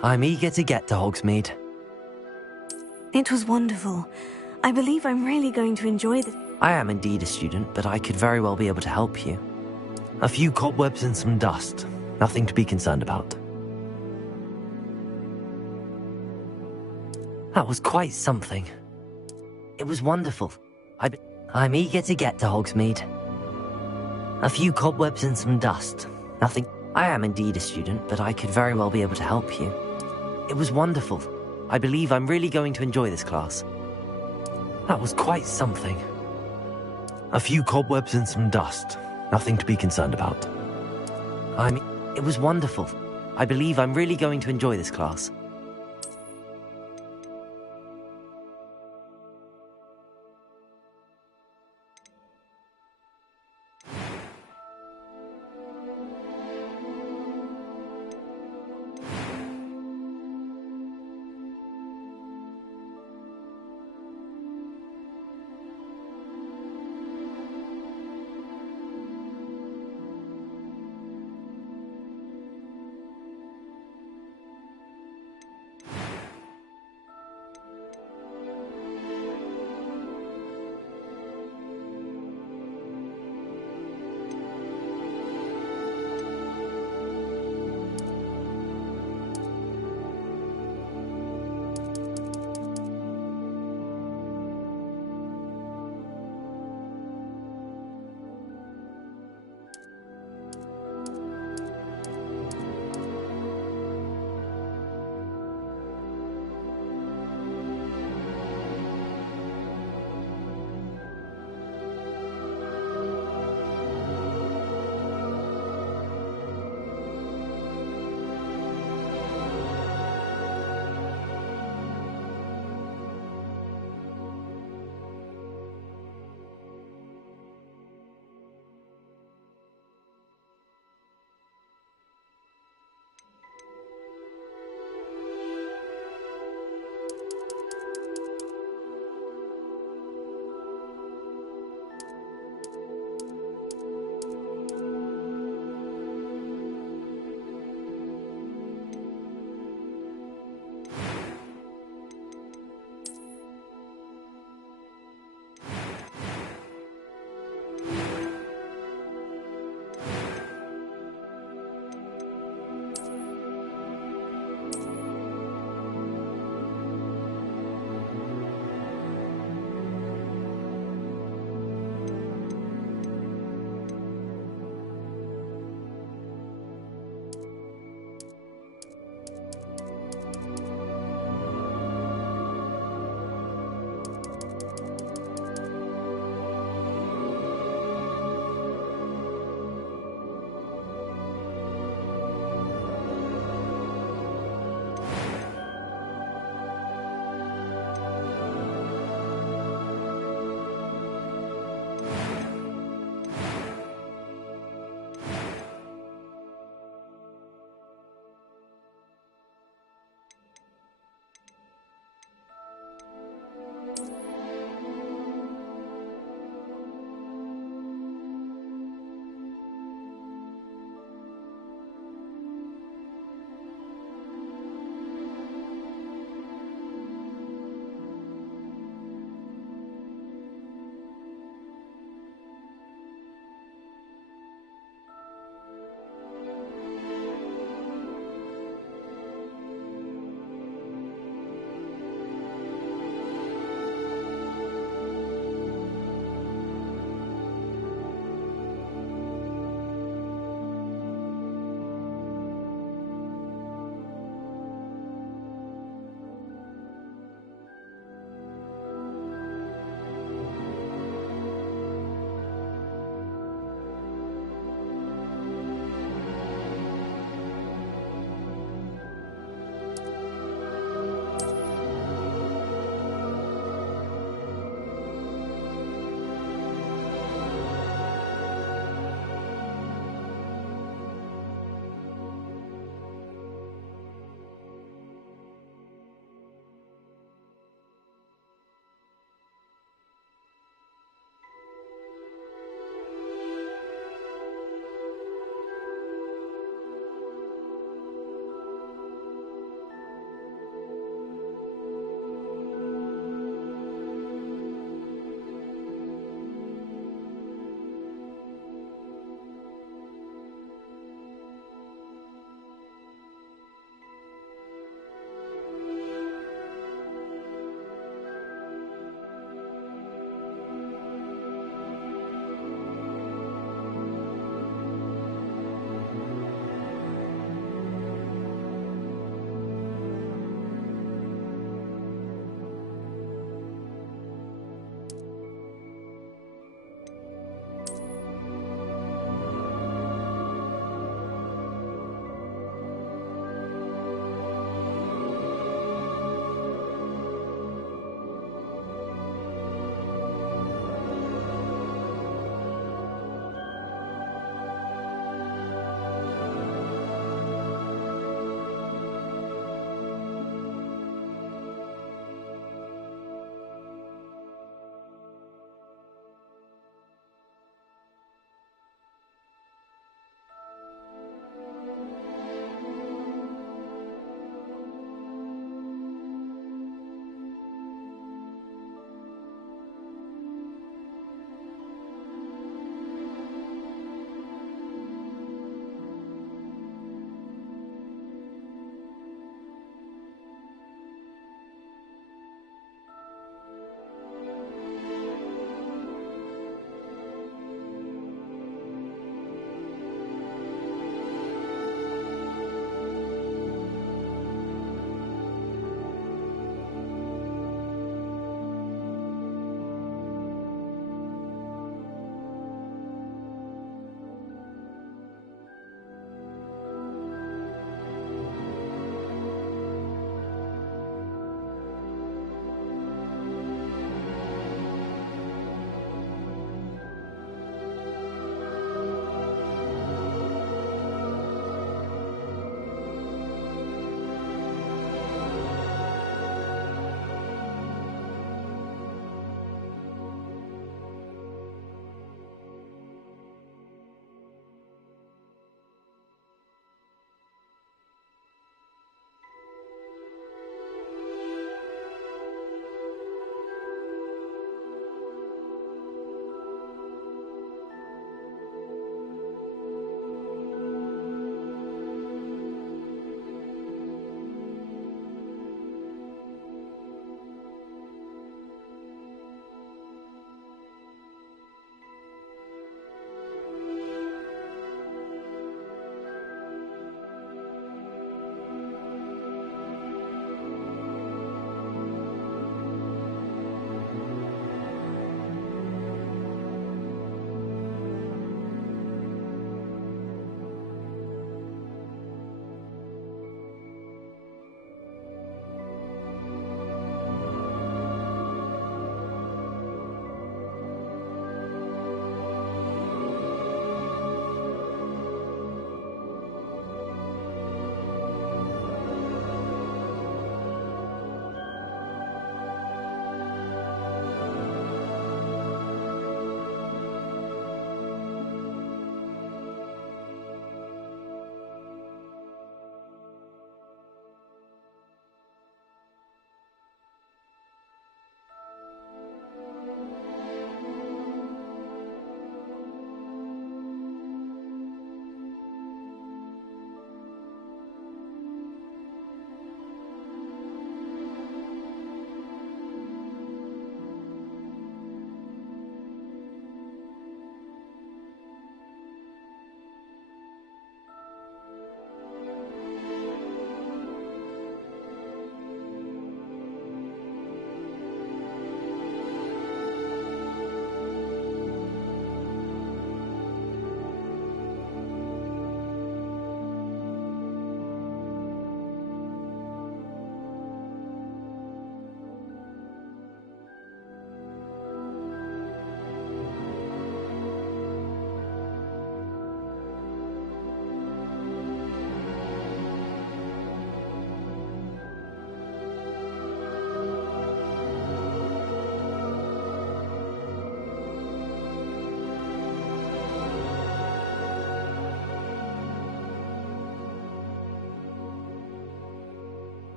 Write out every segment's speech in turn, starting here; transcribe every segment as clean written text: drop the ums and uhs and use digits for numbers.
I'm eager to get to Hogsmeade. It was wonderful. I believe I'm really going to enjoy this. I am indeed a student, but I could very well be able to help you. A few cobwebs and some dust. Nothing to be concerned about. That was quite something. It was wonderful. I'm eager to get to Hogsmeade. A few cobwebs and some dust. Nothing. I am indeed a student, but I could very well be able to help you. It was wonderful. I believe I'm really going to enjoy this class. That was quite something. A few cobwebs and some dust. Nothing to be concerned about. It was wonderful. I believe I'm really going to enjoy this class.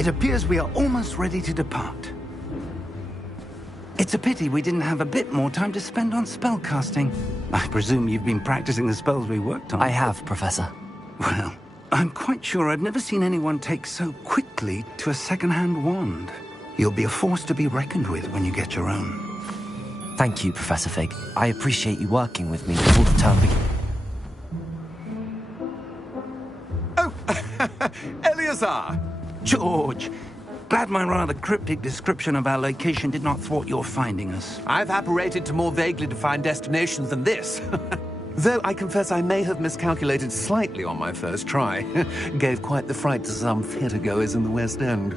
It appears we are almost ready to depart. It's a pity we didn't have a bit more time to spend on spellcasting. I presume you've been practicing the spells we worked on. I have, Professor. Well, I'm quite sure I've never seen anyone take so quickly to a second-hand wand. You'll be a force to be reckoned with when you get your own. Thank you, Professor Fig. I appreciate you working with me before the term begins. Oh, Eleazar! George! Glad my rather cryptic description of our location did not thwart your finding us. I've apparated to more vaguely defined destinations than this. Though I confess I may have miscalculated slightly on my first try. Gave quite the fright to some theatregoers in the West End.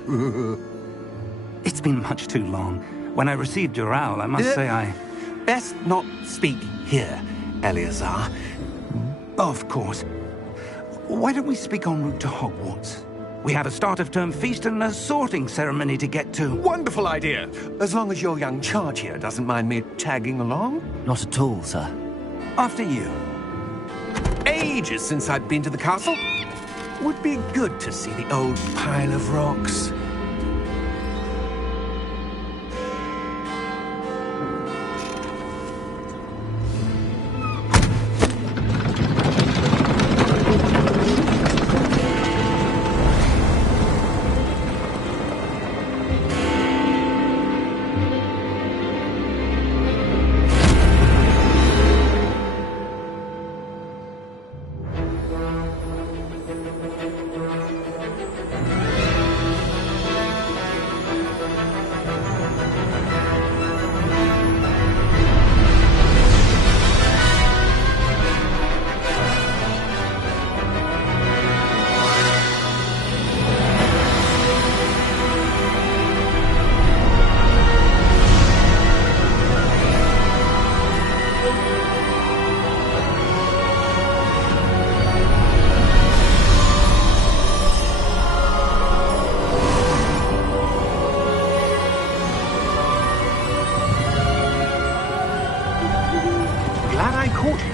It's been much too long. When I received your owl, I must say I... Best not speak here, Eleazar. Of course. Why don't we speak en route to Hogwarts? We have a start-of-term feast and a sorting ceremony to get to. Wonderful idea! As long as your young charge here doesn't mind me tagging along. Not at all, sir. After you. Ages since I'd been to the castle. Would be good to see the old pile of rocks.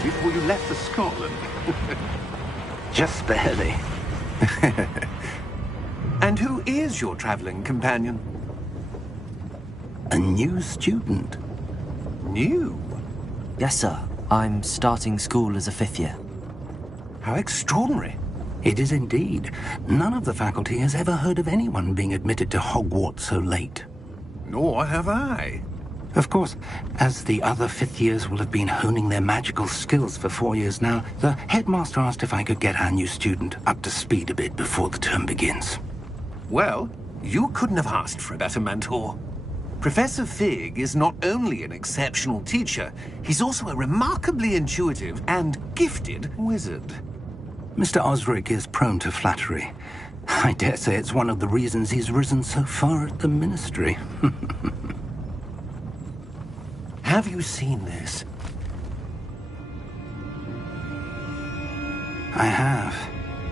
Before you left for Scotland. Just barely. And who is your traveling companion? A new student. New? Yes, sir. I'm starting school as a 5th year. How extraordinary. It is indeed. None of the faculty has ever heard of anyone being admitted to Hogwarts so late. Nor have I. Of course, as the other 5th years will have been honing their magical skills for 4 years now, the headmaster asked if I could get our new student up to speed a bit before the term begins. Well, you couldn't have asked for a better mentor. Professor Fig is not only an exceptional teacher, he's also a remarkably intuitive and gifted wizard. Mr. Osric is prone to flattery. I dare say it's one of the reasons he's risen so far at the ministry. Have you seen this? I have.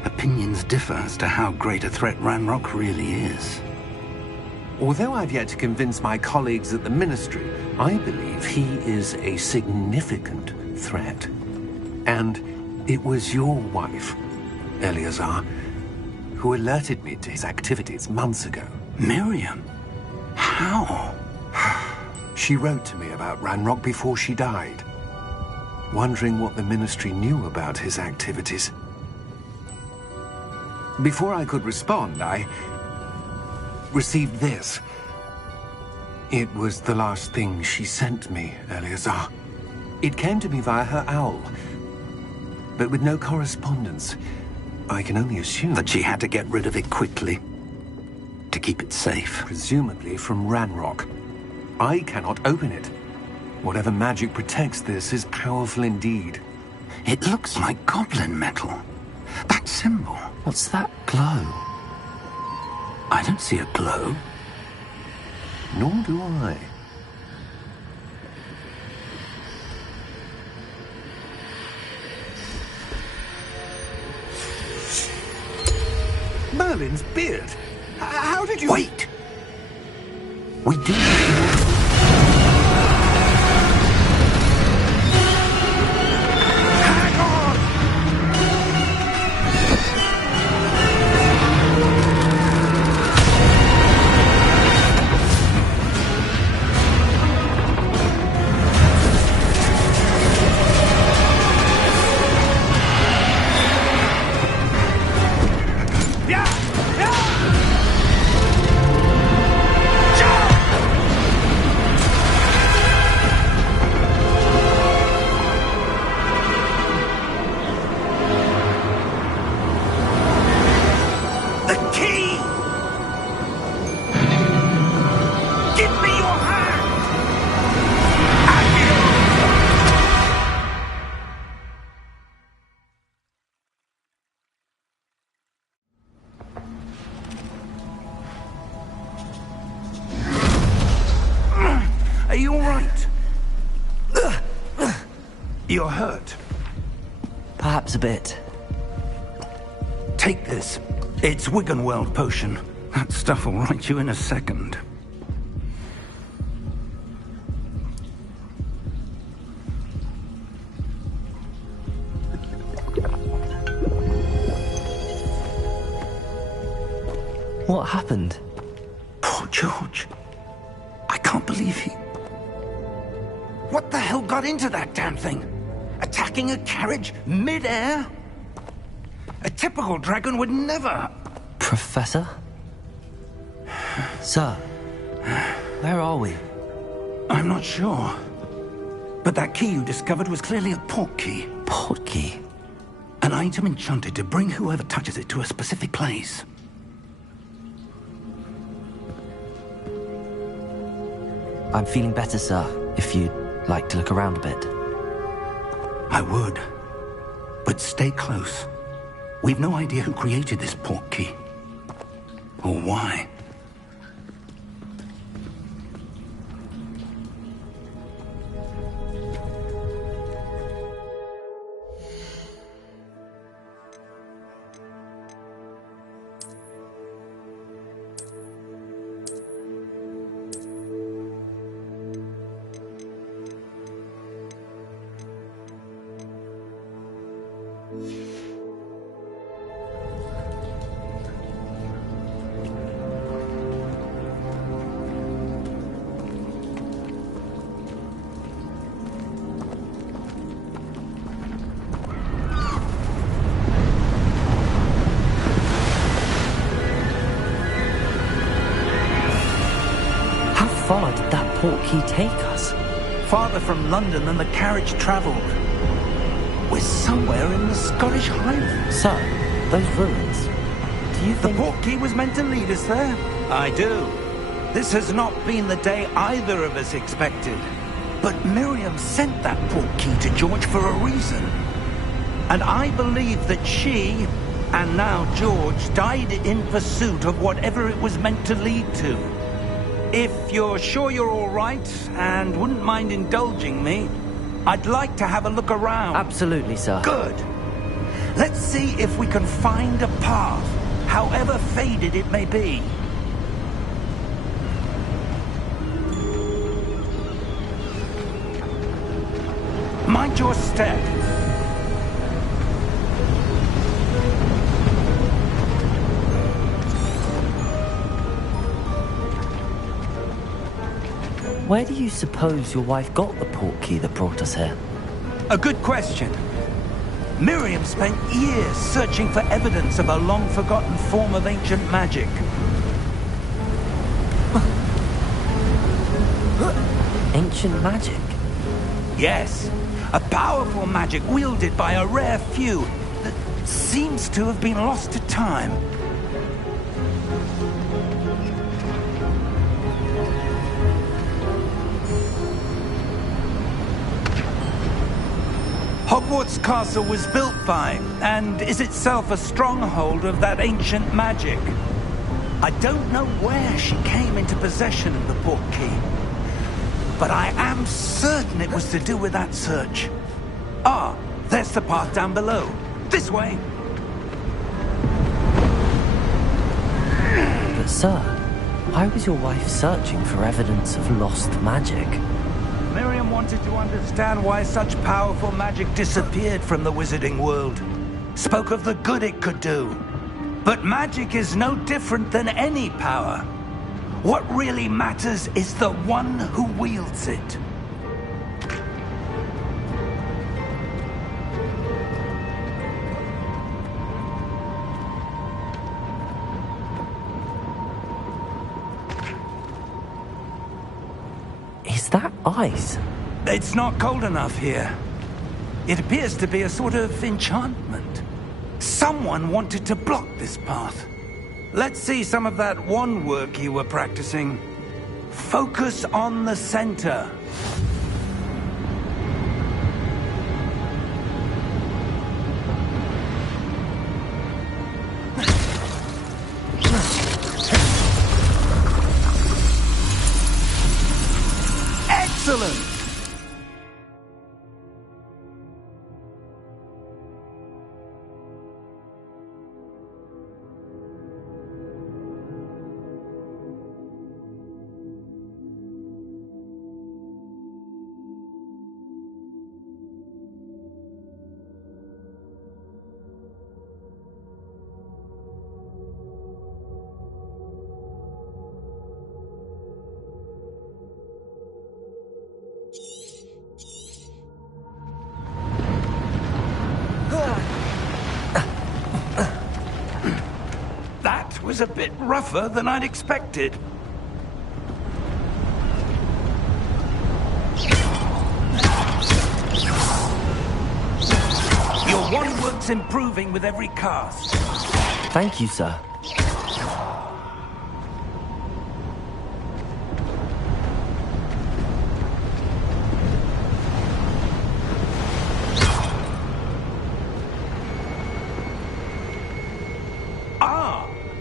Opinions differ as to how great a threat Ranrock really is. Although I've yet to convince my colleagues at the Ministry, I believe he is a significant threat. And it was your wife, Eleazar, who alerted me to his activities months ago. Miriam? How? She wrote to me about Ranrock before she died, wondering what the Ministry knew about his activities. Before I could respond, I received this. It was the last thing she sent me, Eleazar. It came to me via her owl, but with no correspondence. I can only assume that she had to get rid of it quickly, to keep it safe. Presumably from Ranrock. I cannot open it. Whatever magic protects this is powerful indeed. It looks like goblin metal. That symbol. What's that glow? I don't see a glow. Nor do I. Merlin's beard. How did you... Wait! We do... You're hurt. Perhaps a bit. Take this. It's Wiggenweld potion. That stuff will right you in a second. What happened? Poor George. I can't believe he... What the hell got into that damn thing? Attacking a carriage mid-air? A typical dragon would never... Professor? Sir, where are we? I'm not sure. But that key you discovered was clearly a port key. Port key? An item enchanted to bring whoever touches it to a specific place. I'm feeling better, sir, if you'd like to look around a bit. I would. But stay close. We've no idea who created this port key. Or why. How far did that port key take us? Farther from London than the carriage travelled. We're somewhere in the Scottish Highlands. Sir, those ruins. Do you The think... port key was meant to lead us there? I do. This has not been the day either of us expected. But Miriam sent that port key to George for a reason. And I believe that she, and now George, died in pursuit of whatever it was meant to lead to. If you're sure you're all right, and wouldn't mind indulging me, I'd like to have a look around. Absolutely, sir. Good. Let's see if we can find a path, however faded it may be. Mind your step. Where do you suppose your wife got the port key that brought us here? A good question. Miriam spent years searching for evidence of a long-forgotten form of ancient magic. Ancient magic? Yes, a powerful magic wielded by a rare few that seems to have been lost to time. Hogwarts Castle was built by, and is itself a stronghold of that ancient magic. I don't know where she came into possession of the port key, but I am certain it was to do with that search. Ah, there's the path down below. This way. But sir, why was your wife searching for evidence of lost magic? Miriam wanted to understand why such powerful magic disappeared from the wizarding world. Spoke of the good it could do. But magic is no different than any power. What really matters is the one who wields it. Is that ice? It's not cold enough here. It appears to be a sort of enchantment. Someone wanted to block this path. Let's see some of that wand work you were practicing. Focus on the center. Excellent! was a bit rougher than I'd expected. Your wand work's improving with every cast. Thank you, sir.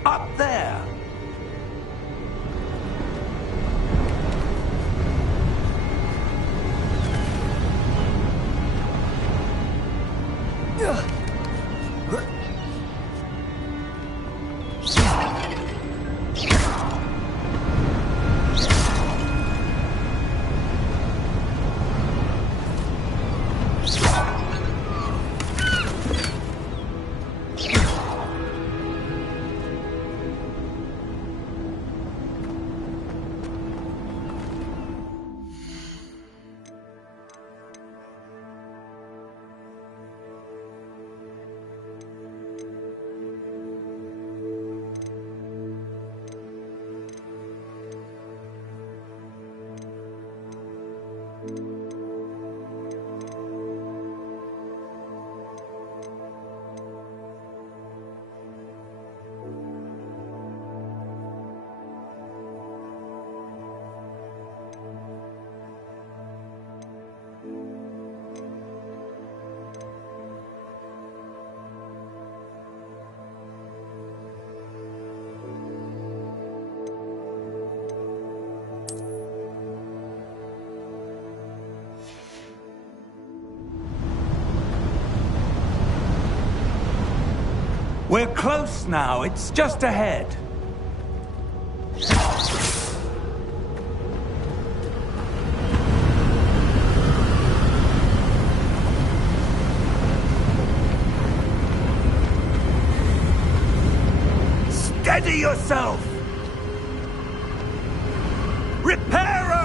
Up there. We're close now. It's just ahead. Steady yourself! Reparo!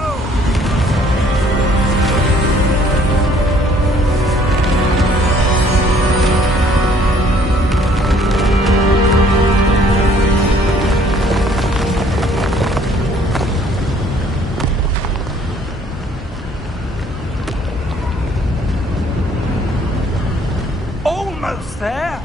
Almost there!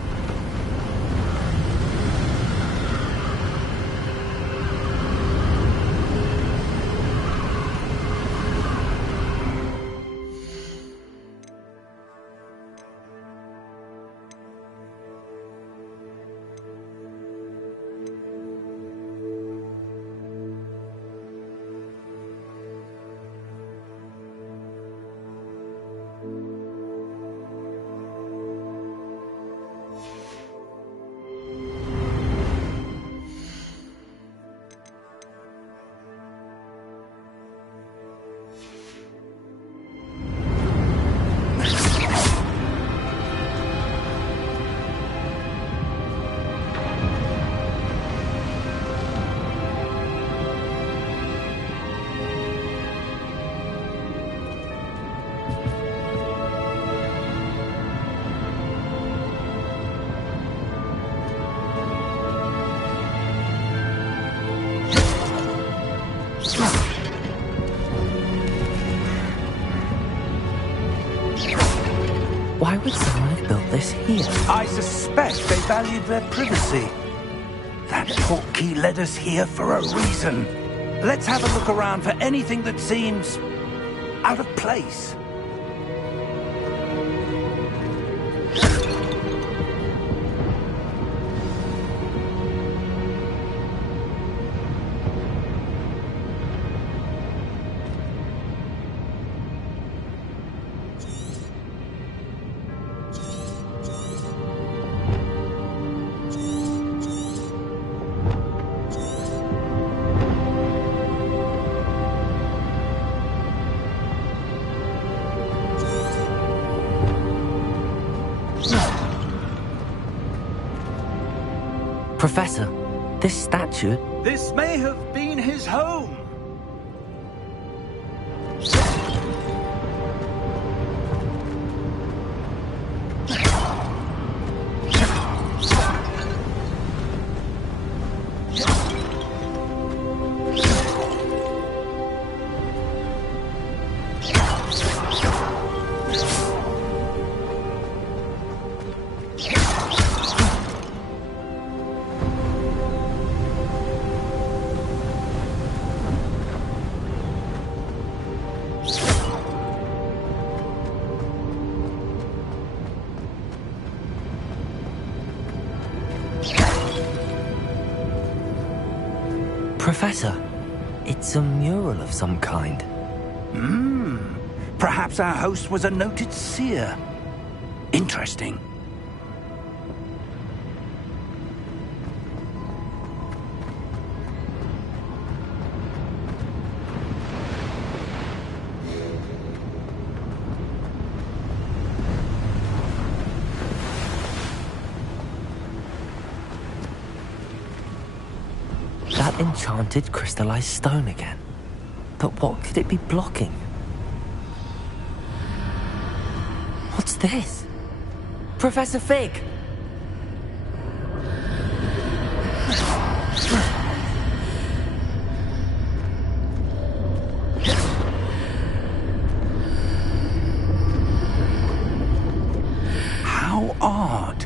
Why would someone have built this here? I suspect they valued their privacy. That portkey led us here for a reason. Let's have a look around for anything that seems out of place. Professor, this statue... This may have been his home. Professor, it's a mural of some kind. Perhaps our host was a noted seer. Interesting. That enchanted crystallized stone again. But what could it be blocking? What's this? Professor Fig! How odd.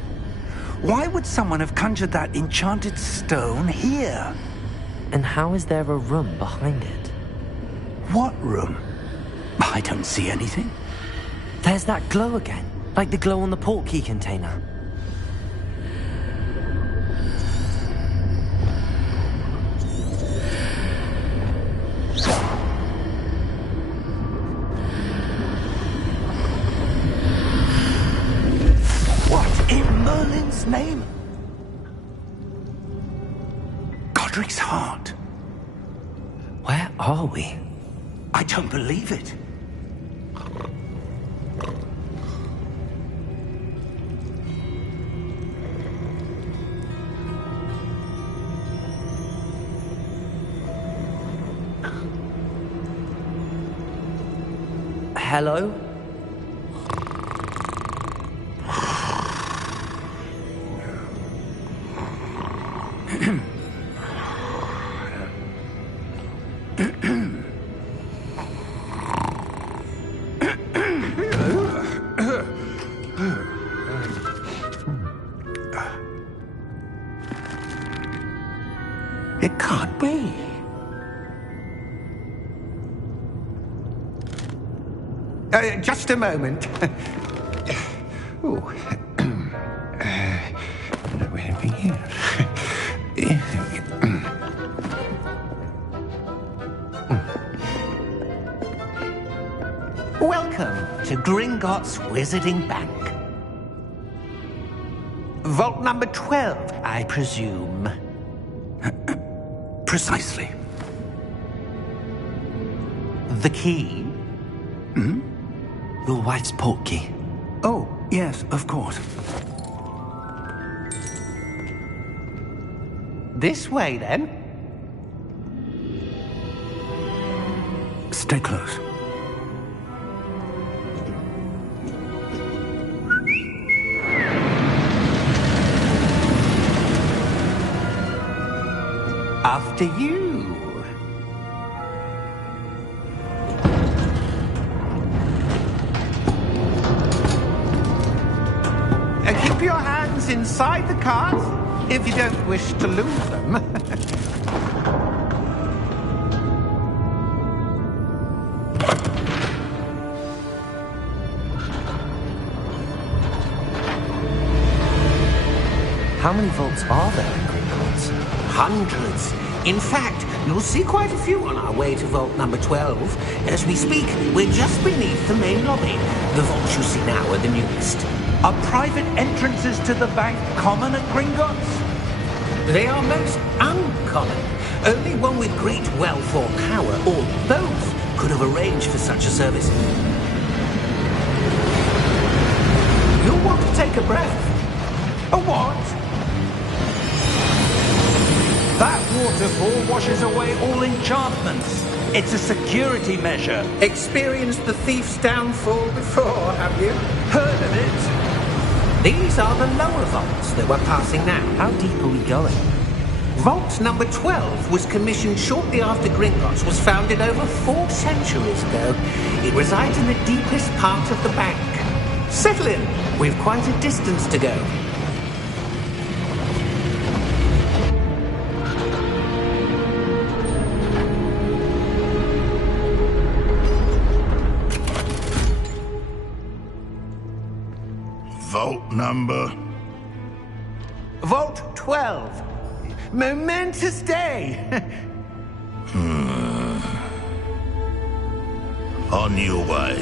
Why would someone have conjured that enchanted stone here? And how is there a room behind it? What room? I don't see anything. There's that glow again, like the glow on the portkey container. What in Merlin's name? Godric's heart. Where are we? I don't believe it. Hello? It can't be. Just a moment. Oh. Anything here? Welcome to Gringotts Wizarding Bank. Vault number 12, I presume. Precisely. The key? Your wife's portkey. Oh, yes, of course. This way, then. Stay close. After you. Keep your hands inside the cart if you don't wish to lose them. How many vaults are there in Gringotts? Hundreds. In fact, you'll see quite a few on our way to vault number 12. As we speak, we're just beneath the main lobby. The vaults you see now are the newest. Are private entrances to the bank common at Gringotts? They are most uncommon. Only one with great wealth or power, or both, could have arranged for such a service. You'll want to take a breath. A what? That waterfall washes away all enchantments. It's a security measure. Experienced the thief's downfall before, have you? Heard of it? These are the lower vaults that we're passing now. How deep are we going? Vault number 12 was commissioned shortly after Gringotts was founded over 4 centuries ago. It resides in the deepest part of the bank. Settle in. We've quite a distance to go. Vault number? Vault 12. Momentous day. On your way.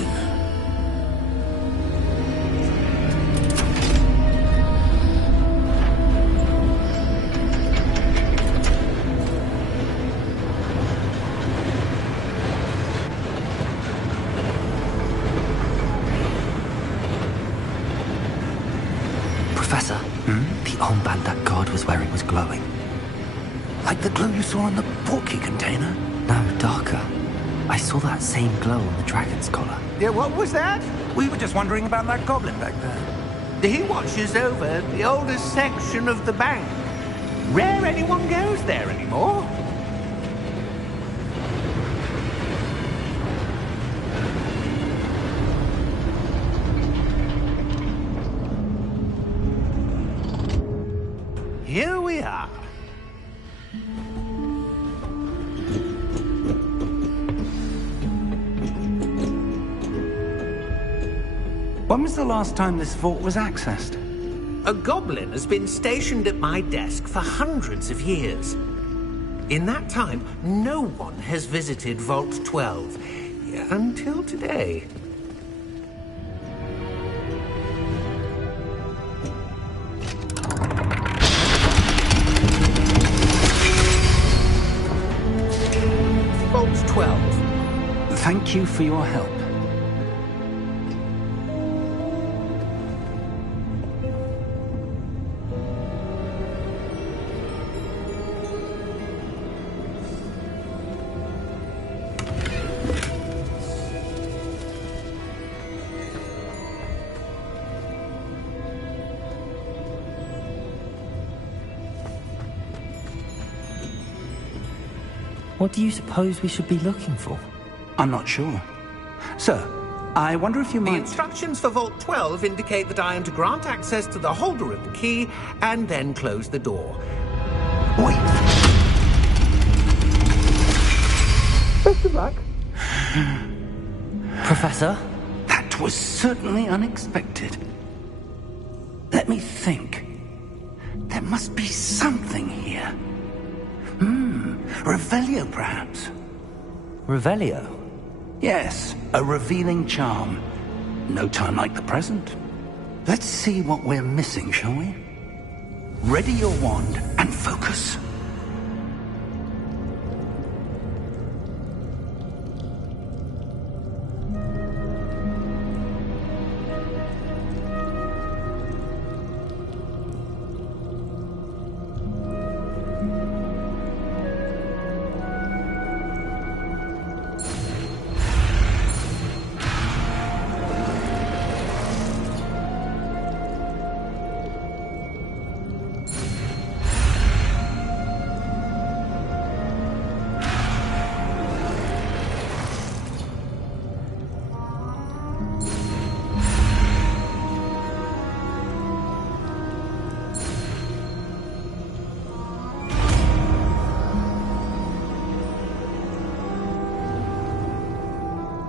Professor, the armband that guard was wearing was glowing. Like the glow you saw on the portkey container? No, darker. I saw that same glow on the dragon's collar. Yeah, what was that? We were just wondering about that goblin back there. He watches over the oldest section of the bank. Rare anyone goes there anymore. Here we are. When was the last time this vault was accessed? A goblin has been stationed at my desk for hundreds of years. In that time, no one has visited Vault 12 until today. Vault 12. Thank you for your help. What do you suppose we should be looking for? I'm not sure. Sir, I wonder if you The might... instructions for Vault 12 indicate that I am to grant access to the holder of the key and then close the door. Wait! Best of luck. Professor? That was certainly unexpected. Let me think. There must be something here. Revelio, perhaps? Revelio? Yes, a revealing charm. No time like the present. Let's see what we're missing, shall we? Ready your wand and focus.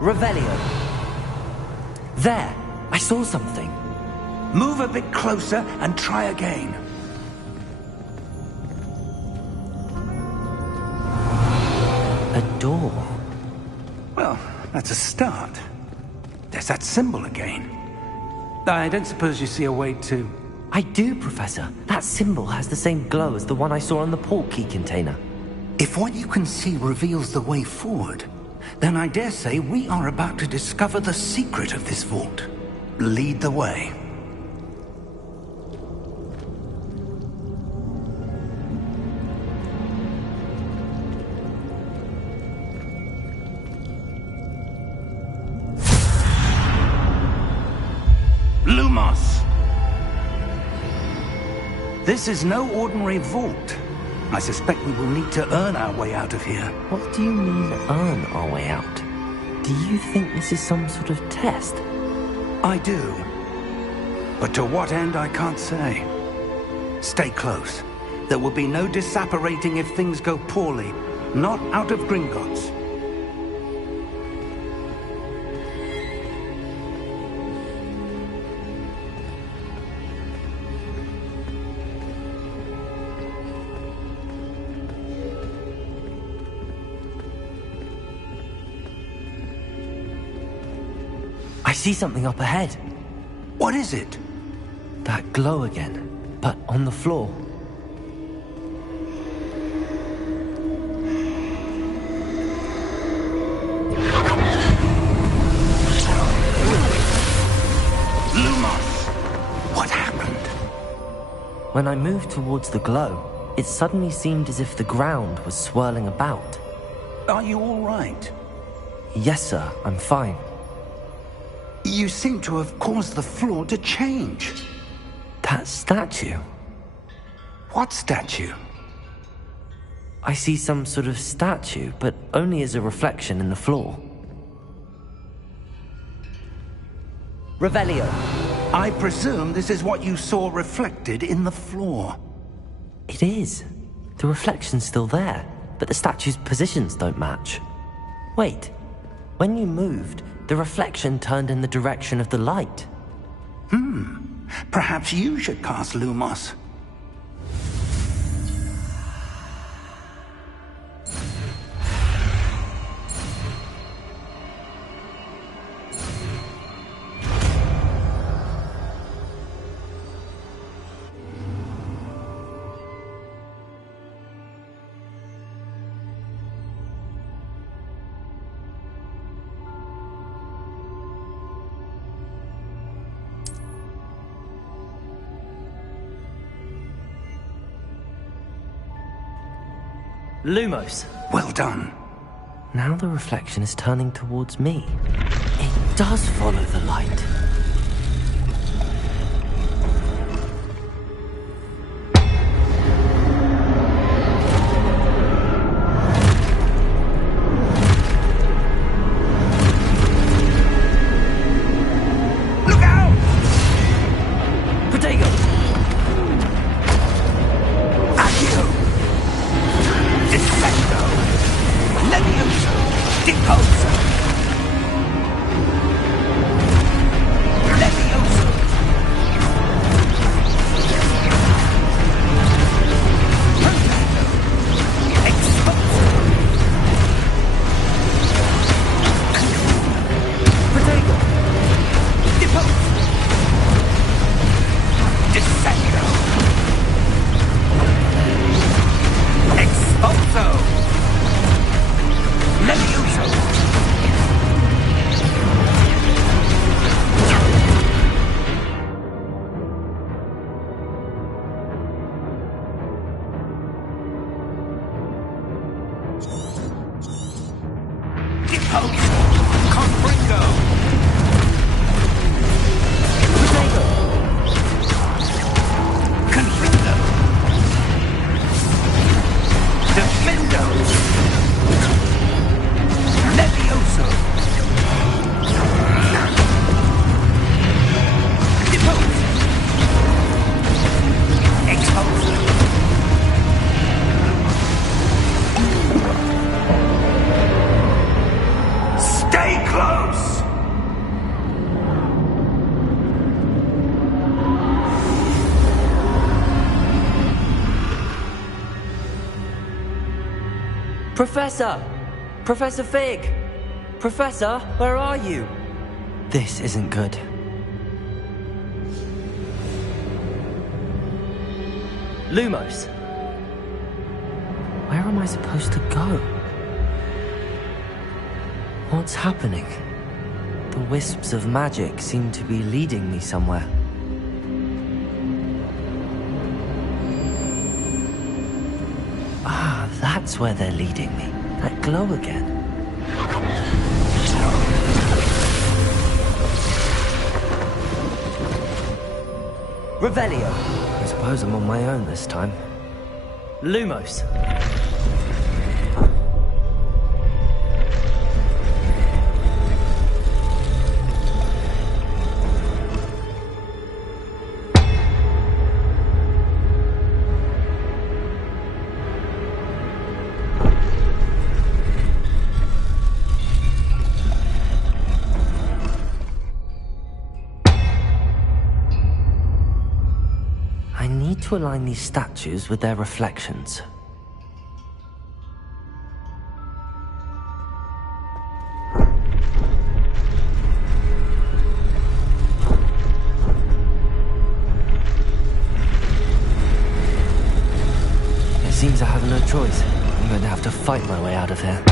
Revelio. There! I saw something. Move a bit closer and try again. A door. Well, that's a start. There's that symbol again. I don't suppose you see a way to... I do, Professor. That symbol has the same glow as the one I saw on the portkey container. If what you can see reveals the way forward, then I dare say we are about to discover the secret of this vault. Lead the way. Lumos! This is no ordinary vault. I suspect we will need to earn our way out of here. What do you mean, earn our way out? Do you think this is some sort of test? I do. But to what end, I can't say. Stay close. There will be no disapparating if things go poorly. Not out of Gringotts. I see something up ahead. What is it? That glow again, but on the floor. Lumos! What happened? When I moved towards the glow, it suddenly seemed as if the ground was swirling about. Are you all right? Yes, sir, I'm fine. You seem to have caused the floor to change. That statue? What statue? I see some sort of statue, but only as a reflection in the floor. Revelio. I presume this is what you saw reflected in the floor. It is. The reflection's still there, but the statue's positions don't match. Wait. When you moved, the reflection turned in the direction of the light. Perhaps you should cast Lumos. Lumos. Well done. Now the reflection is turning towards me. It does follow the light. Look out! Protego! Accio! Descendo! Levioso! Deposo! Levioso! Exposo! Protego! Deposo! Descendo! Exposo! Levioso! Deposo! Confringo! Protego! Confringo! Defendo! Levioso! Depose! Expose! Stay close! Professor! Professor Fig! Professor, where are you? This isn't good. Lumos! Where am I supposed to go? What's happening? The wisps of magic seem to be leading me somewhere. Ah, that's where they're leading me. That glow again. Revelio. I suppose I'm on my own this time. Lumos. I need to align these statues with their reflections. choice. I'm going to have to fight my way out of here.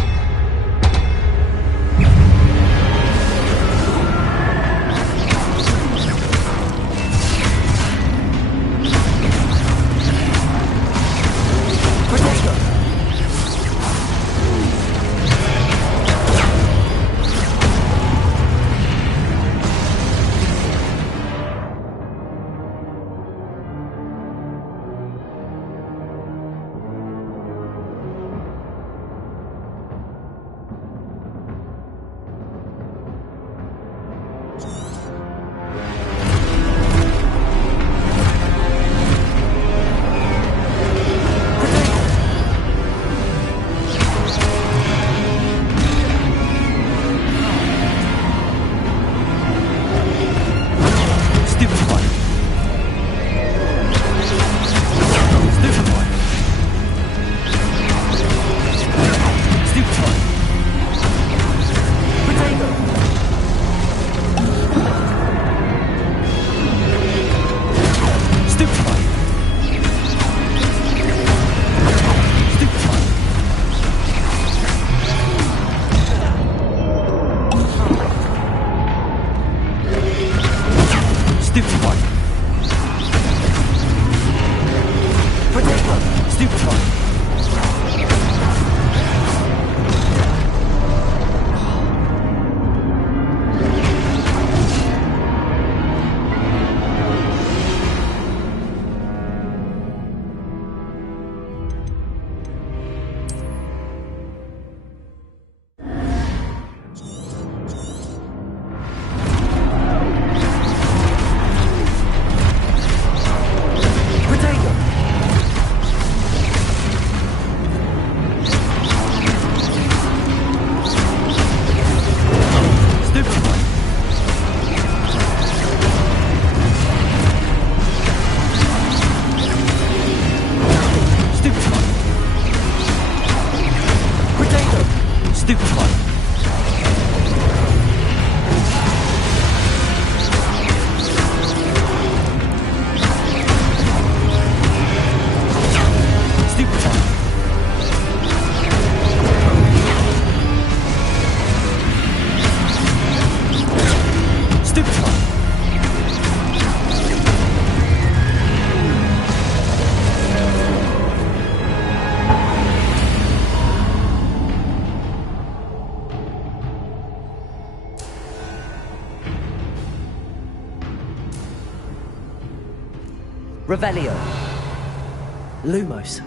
Revelio. Lumos.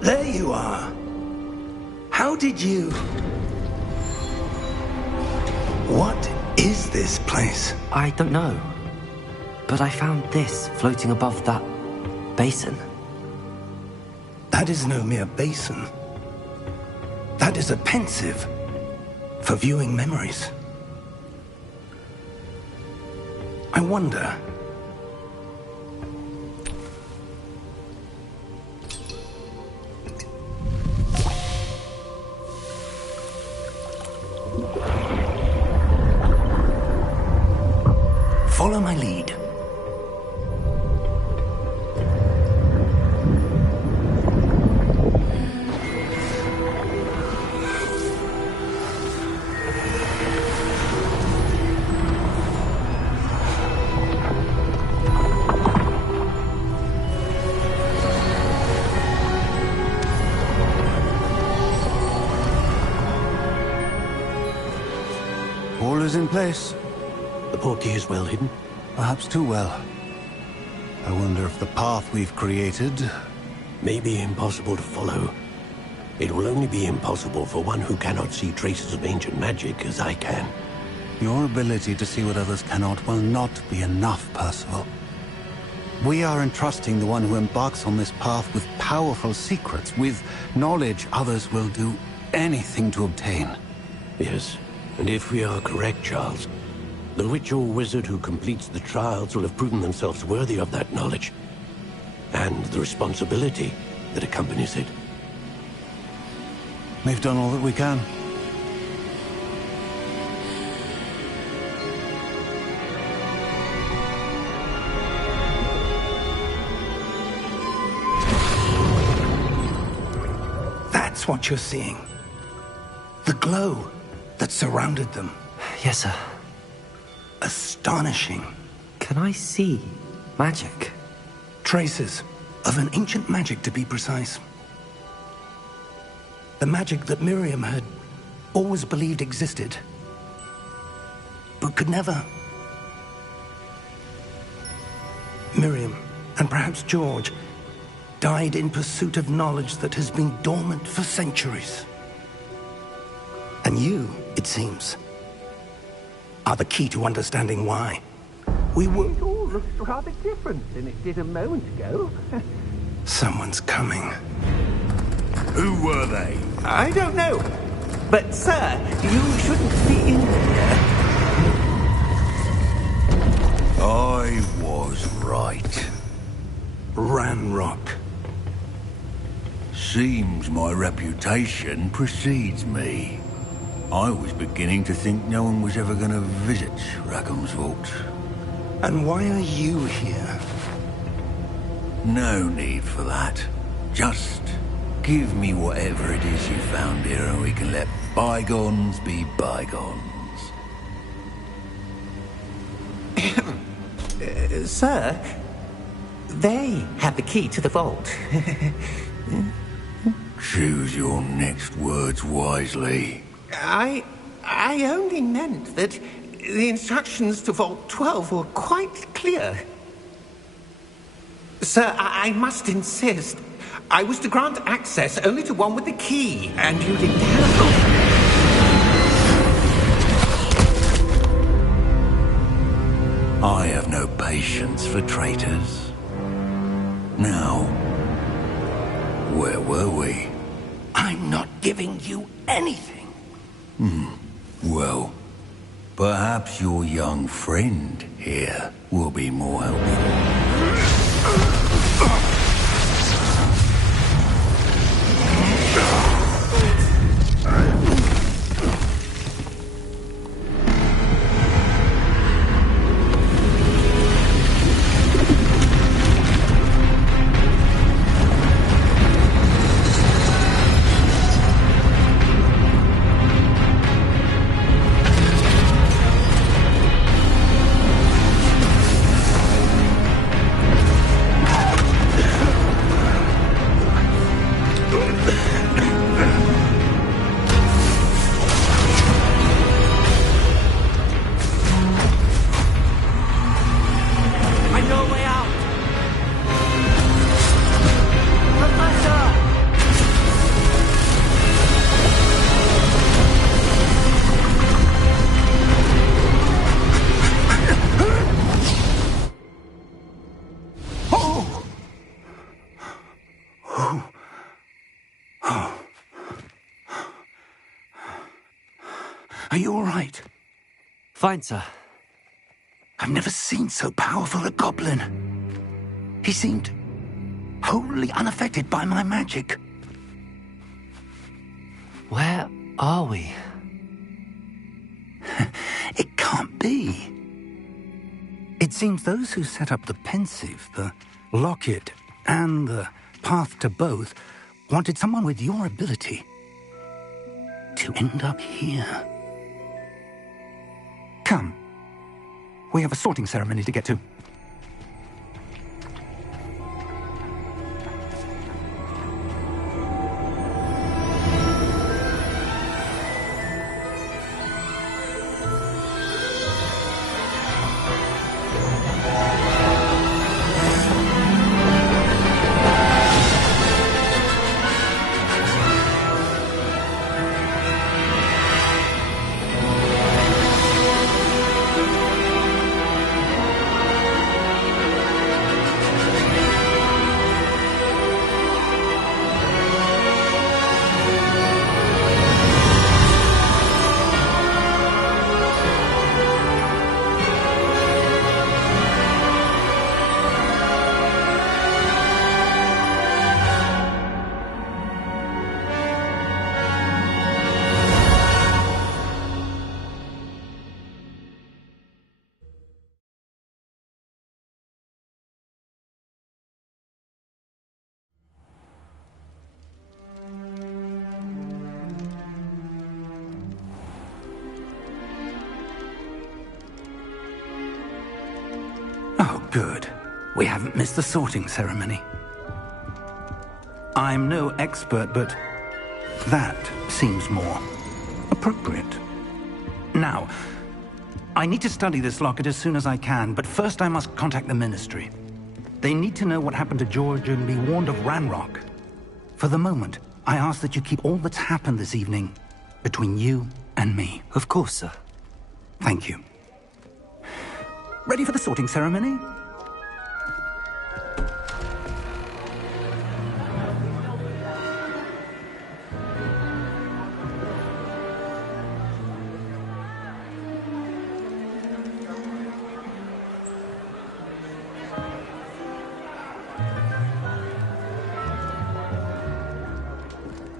There you are. How did you... What is this place? I don't know. But I found this floating above that basin. That is no mere basin. That is a pensive for viewing memories. I wonder... Follow my lead. All is in place. The portkey is well hidden? Perhaps too well. I wonder if the path we've created... may be impossible to follow. It will only be impossible for one who cannot see traces of ancient magic as I can. Your ability to see what others cannot will not be enough, Percival. We are entrusting the one who embarks on this path with powerful secrets, with knowledge others will do anything to obtain. Yes, and if we are correct, Charles, the witch or wizard who completes the trials will have proven themselves worthy of that knowledge, and the responsibility that accompanies it. We've done all that we can. That's what you're seeing. The glow that surrounded them. Yes, sir. Astonishing. Can I see magic? Traces of an ancient magic, to be precise. The magic that Miriam had always believed existed, but could never. Miriam, and perhaps George, died in pursuit of knowledge that has been dormant for centuries. And you, it seems, are the key to understanding why. We were... It all looks rather different than it did a moment ago. Someone's coming. Who were they? I don't know. But, sir, you shouldn't be in here. I was right. Ranrock. Seems my reputation precedes me. I was beginning to think no one was ever going to visit Rackham's vault. And why are you here? No need for that. Just give me whatever it is you found here and we can let bygones be bygones. Sir, they have the key to the vault. Choose your next words wisely. I only meant that the instructions to Vault 12 were quite clear. Sir, I must insist. I was to grant access only to one with the key, and you didn't have... I have no patience for traitors. Now, where were we? I'm not giving you anything. Well, perhaps your young friend here will be more helpful. Are you all right? Fine, sir. I've never seen so powerful a goblin. He seemed wholly unaffected by my magic. Where are we? It can't be. It seems those who set up the pensive, the locket, and the path to both wanted someone with your ability to end up here. Come. We have a sorting ceremony to get to. Good. We haven't missed the sorting ceremony. I'm no expert, but that seems more appropriate. Now, I need to study this locket as soon as I can, but first I must contact the Ministry. They need to know what happened to George and be warned of Ranrock. For the moment, I ask that you keep all that's happened this evening between you and me. Of course, sir. Thank you. Ready for the sorting ceremony?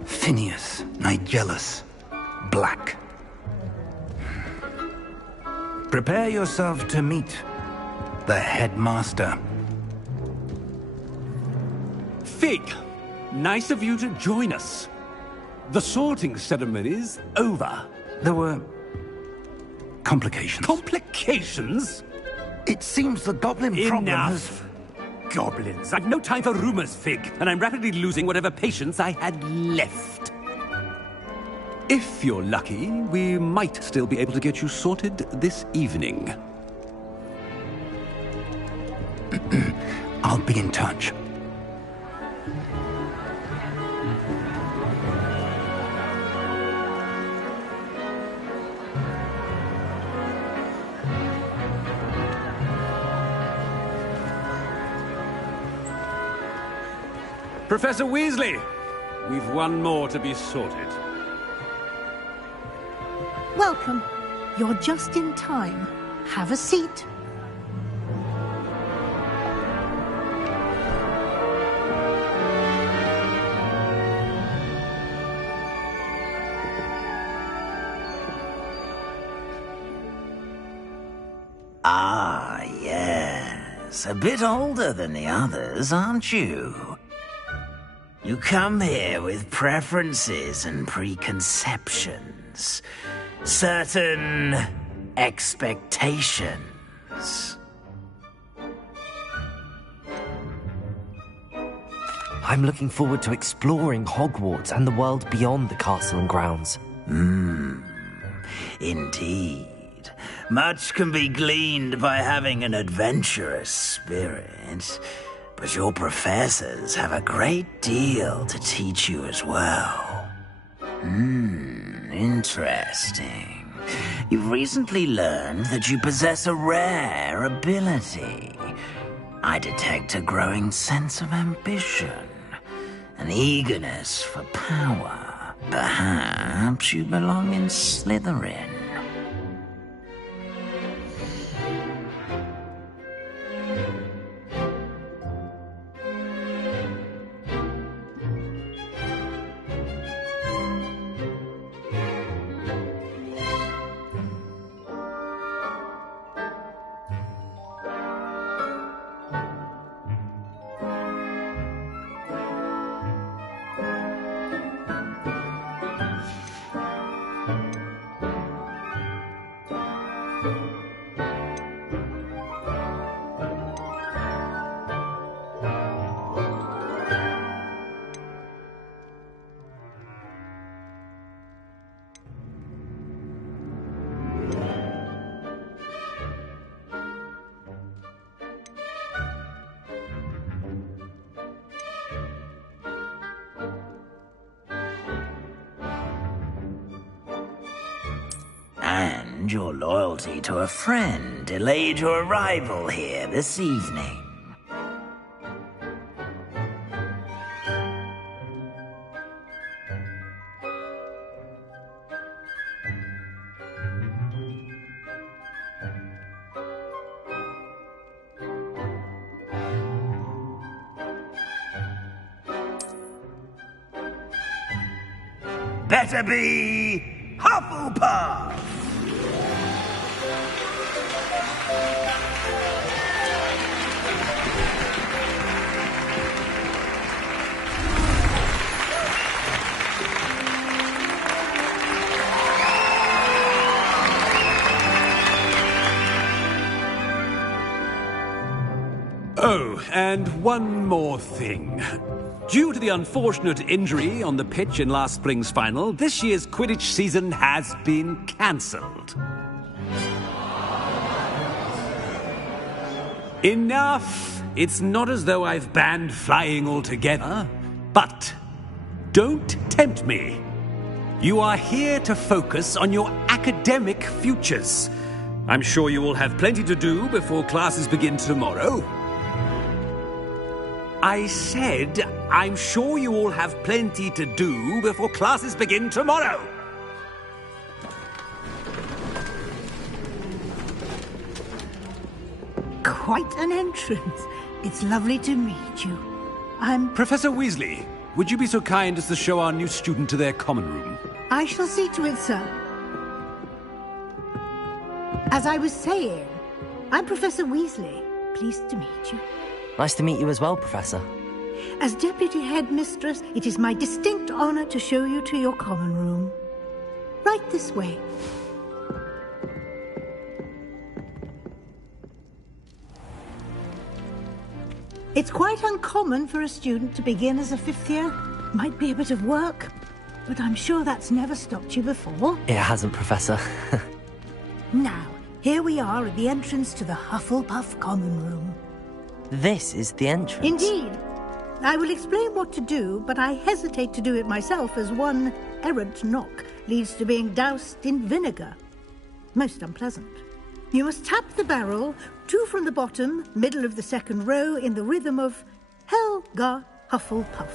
Phineas, Nigellus, Black. Prepare yourself to meet the headmaster. Fig, nice of you to join us. The sorting ceremony's over. There were complications. Complications? It seems the goblin problem has... Enough! Goblins. I've no time for rumors, Fig, and I'm rapidly losing whatever patience I had left. If you're lucky, we might still be able to get you sorted this evening. I'll be in touch. Professor Weasley, we've one more to be sorted. Welcome. You're just in time. Have a seat. Ah, yes. A bit older than the others, aren't you? You come here with preferences and preconceptions. Certain expectations. I'm looking forward to exploring Hogwarts and the world beyond the castle and grounds. Indeed. Much can be gleaned by having an adventurous spirit, but your professors have a great deal to teach you as well. Interesting. You've recently learned that you possess a rare ability. I detect a growing sense of ambition, an eagerness for power. Perhaps you belong in Slytherin. And your loyalty to a friend delayed your arrival here this evening. Better be Hufflepuff! Oh, and one more thing. Due to the unfortunate injury on the pitch in last spring's final, this year's Quidditch season has been cancelled. Enough! It's not as though I've banned flying altogether, but don't tempt me. You are here to focus on your academic futures. I'm sure you will have plenty to do before classes begin tomorrow. I said, I'm sure you all have plenty to do before classes begin tomorrow. Quite an entrance. It's lovely to meet you. I'm... Professor Weasley, would you be so kind as to show our new student to their common room? I shall see to it, sir. As I was saying, I'm Professor Weasley. Pleased to meet you. Nice to meet you as well, Professor. As Deputy Headmistress, it is my distinct honor to show you to your common room. Right this way. It's quite uncommon for a student to begin as a fifth year. Might be a bit of work, but I'm sure that's never stopped you before. It hasn't, Professor. Now, here we are at the entrance to the Hufflepuff Common Room. This is the entrance? Indeed. I will explain what to do, but I hesitate to do it myself as one errant knock leads to being doused in vinegar. Most unpleasant. You must tap the barrel, 2 from the bottom, middle of the second row, in the rhythm of Helga Hufflepuff.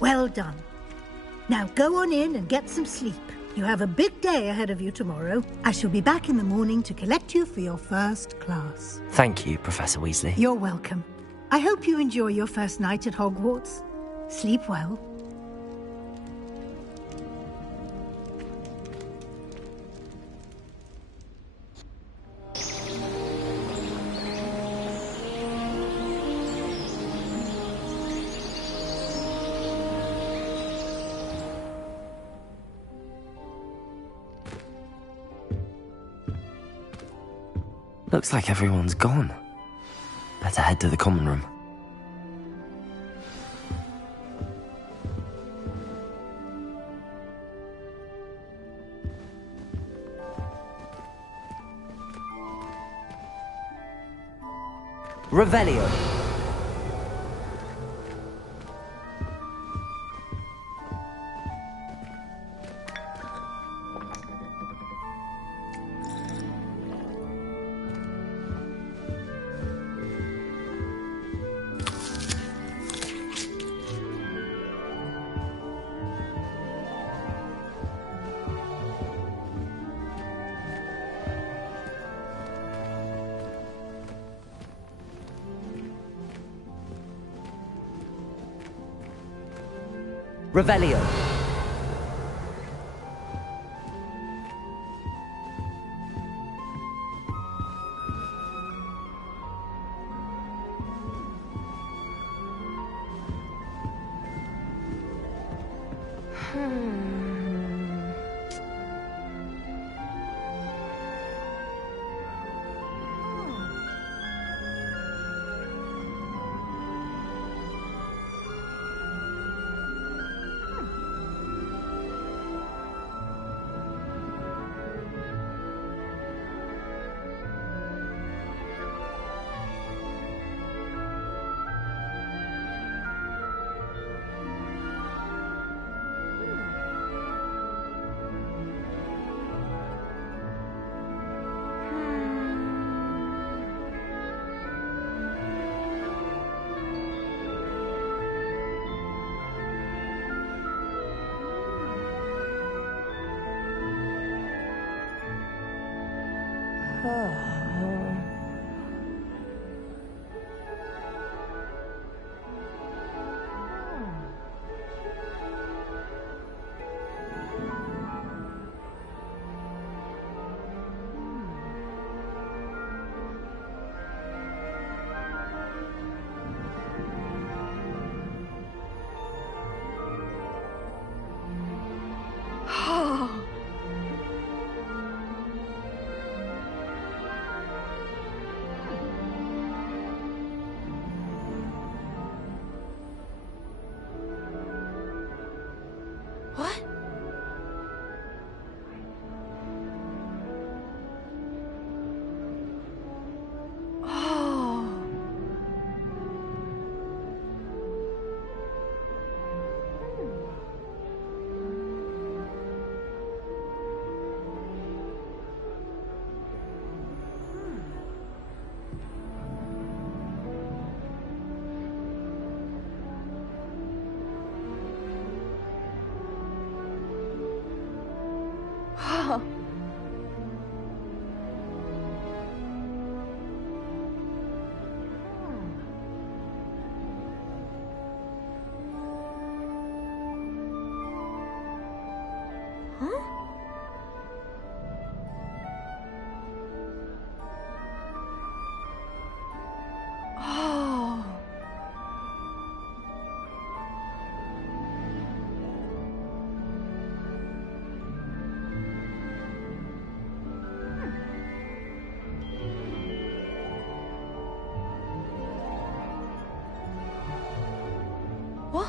Well done. Now go on in and get some sleep. You have a big day ahead of you tomorrow. I shall be back in the morning to collect you for your first class. Thank you, Professor Weasley. You're welcome. I hope you enjoy your first night at Hogwarts. Sleep well. Looks like everyone's gone. Better head to the common room. Revelio. Revelio. Oh. What?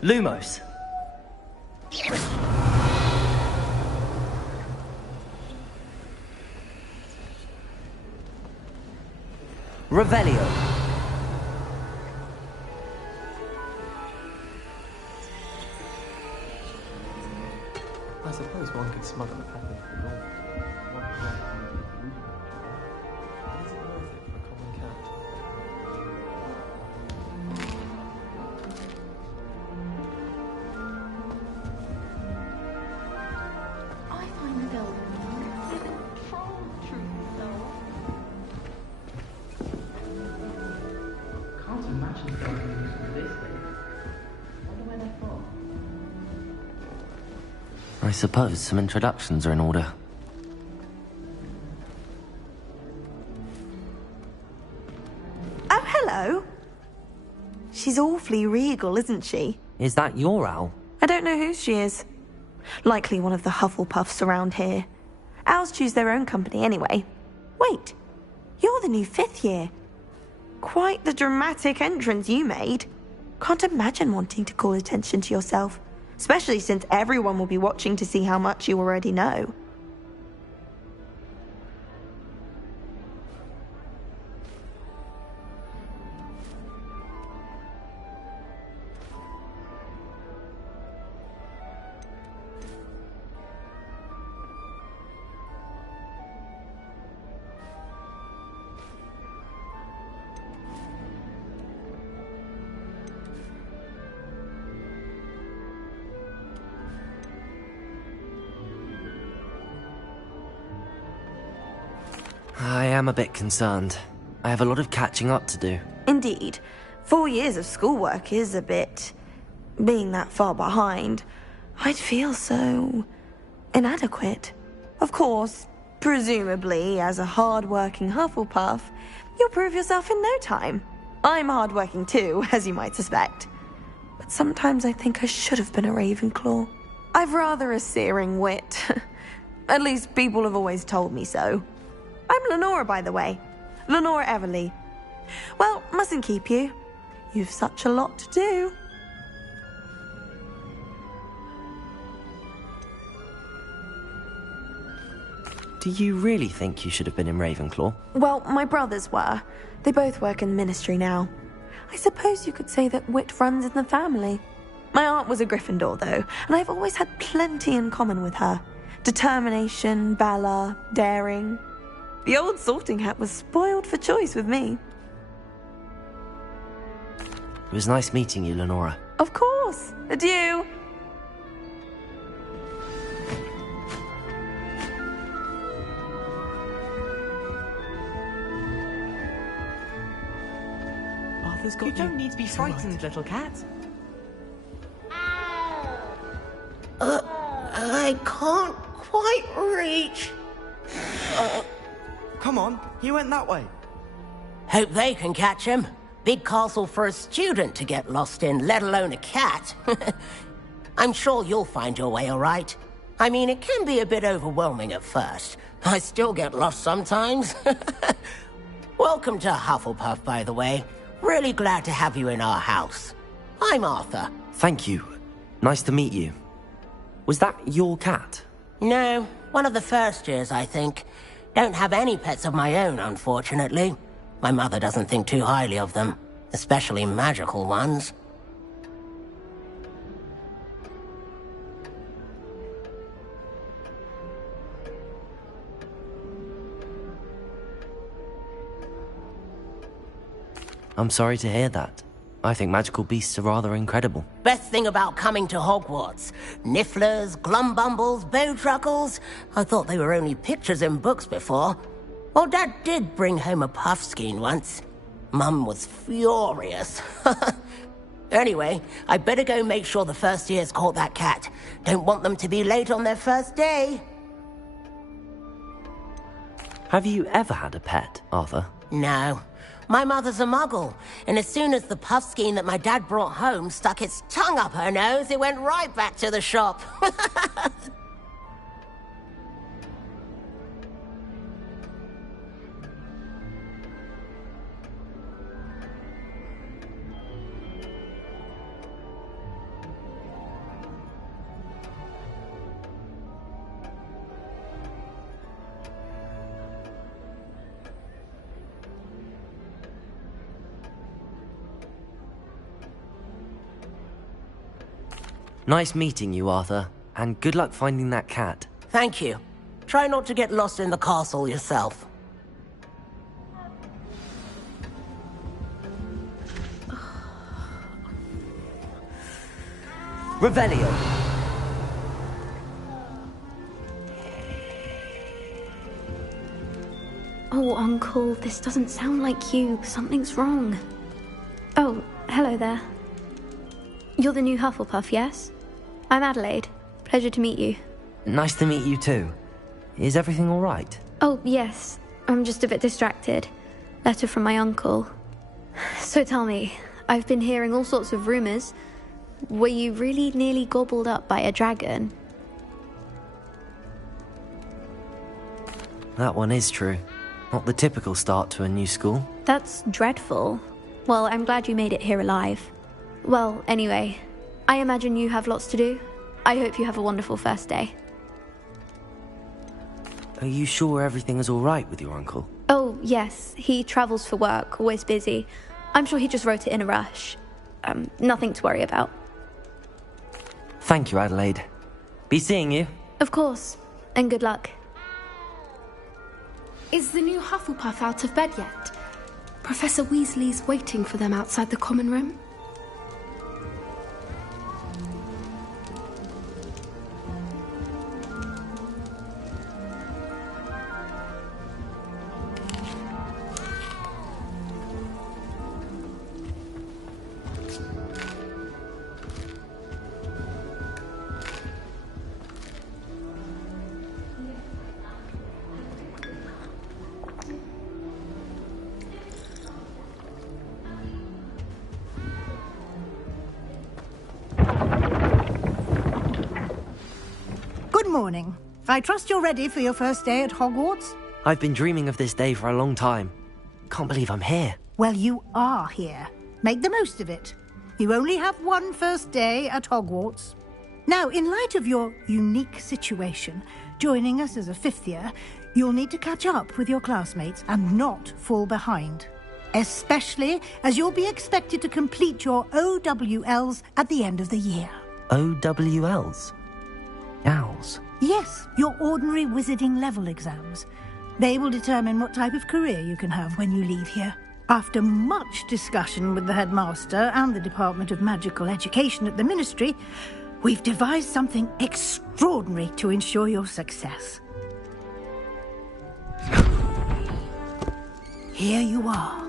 Lumos. Revelio. I suppose one could smuggle a pattern through law. Is it worth it for a common cat? I find the girl control truth, though. Can't imagine going using this thing. Wonder where they're from. I suppose some introductions are in order. Oh, hello. She's awfully regal, isn't she? Is that your owl? I don't know who she is. Likely one of the Hufflepuffs around here. Owls choose their own company anyway. Wait, you're the new 5th year. Quite the dramatic entrance you made. Can't imagine wanting to call attention to yourself, especially since everyone will be watching to see how much you already know. I am a bit concerned. I have a lot of catching up to do. Indeed. 4 years of schoolwork is a bit... being that far behind. I'd feel so... inadequate. Of course, presumably, as a hard-working Hufflepuff, you'll prove yourself in no time. I'm hard-working too, as you might suspect. But sometimes I think I should have been a Ravenclaw. I've rather a searing wit. At least people have always told me so. I'm Lenora, by the way. Lenora Everly. Well, mustn't keep you. You've such a lot to do. Do you really think you should have been in Ravenclaw? Well, my brothers were. They both work in the ministry now. I suppose you could say that wit runs in the family. My aunt was a Gryffindor, though, and I've always had plenty in common with her. Determination, valor, daring. The old sorting hat was spoiled for choice with me. It was nice meeting you, Lenora. Of course. Adieu. has got you. You don't need to be frightened, little cat. I can't quite reach. Come on, he went that way. Hope they can catch him. Big castle for a student to get lost in, let alone a cat. I'm sure you'll find your way all right. I mean, it can be a bit overwhelming at first. I still get lost sometimes. Welcome to Hufflepuff, by the way. Really glad to have you in our house. I'm Arthur. Thank you. Nice to meet you. Was that your cat? No, one of the first years, I think. Don't have any pets of my own, unfortunately. My mother doesn't think too highly of them, especially magical ones. I'm sorry to hear that. I think magical beasts are rather incredible. Best thing about coming to Hogwarts. Nifflers, glumbumbles, bowtruckles. I thought they were only pictures in books before. Well, Dad did bring home a puffskein once. Mum was furious. Anyway, I better go make sure the first years caught that cat. Don't want them to be late on their first day. Have you ever had a pet, Arthur? No. My mother's a muggle, and as soon as the puffskein that my dad brought home stuck its tongue up her nose, it went right back to the shop. Nice meeting you, Arthur, and good luck finding that cat. Thank you. Try not to get lost in the castle yourself. Revelio. Oh, Uncle, this doesn't sound like you. Something's wrong. Oh, hello there. You're the new Hufflepuff, yes? I'm Adelaide. Pleasure to meet you. Nice to meet you too. Is everything all right? Oh, yes. I'm just a bit distracted. Letter from my uncle. So tell me, I've been hearing all sorts of rumors. Were you really nearly gobbled up by a dragon? That one is true. Not the typical start to a new school. That's dreadful. Well, I'm glad you made it here alive. Well, anyway, I imagine you have lots to do. I hope you have a wonderful first day. Are you sure everything is all right with your uncle? Oh, yes. He travels for work, always busy. I'm sure he just wrote it in a rush. Nothing to worry about. Thank you, Adelaide. Be seeing you. Of course. And good luck. Is the new Hufflepuff out of bed yet? Professor Weasley's waiting for them outside the common room. Good morning. I trust you're ready for your first day at Hogwarts? I've been dreaming of this day for a long time. Can't believe I'm here. Well, you are here. Make the most of it. You only have one first day at Hogwarts. Now, in light of your unique situation, joining us as a fifth year, you'll need to catch up with your classmates and not fall behind. Especially as you'll be expected to complete your OWLs at the end of the year. OWLs? Owls? Yes, your ordinary wizarding level exams. They will determine what type of career you can have when you leave here. After much discussion with the headmaster and the Department of Magical Education at the Ministry, we've devised something extraordinary to ensure your success. Here you are.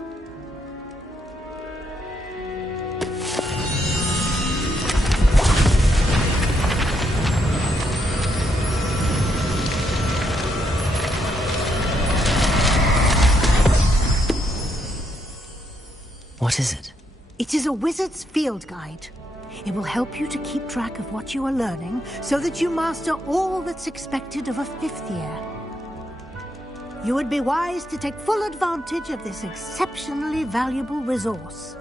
What is it? It is a wizard's field guide. It will help you to keep track of what you are learning so that you master all that's expected of a 5th year. You would be wise to take full advantage of this exceptionally valuable resource.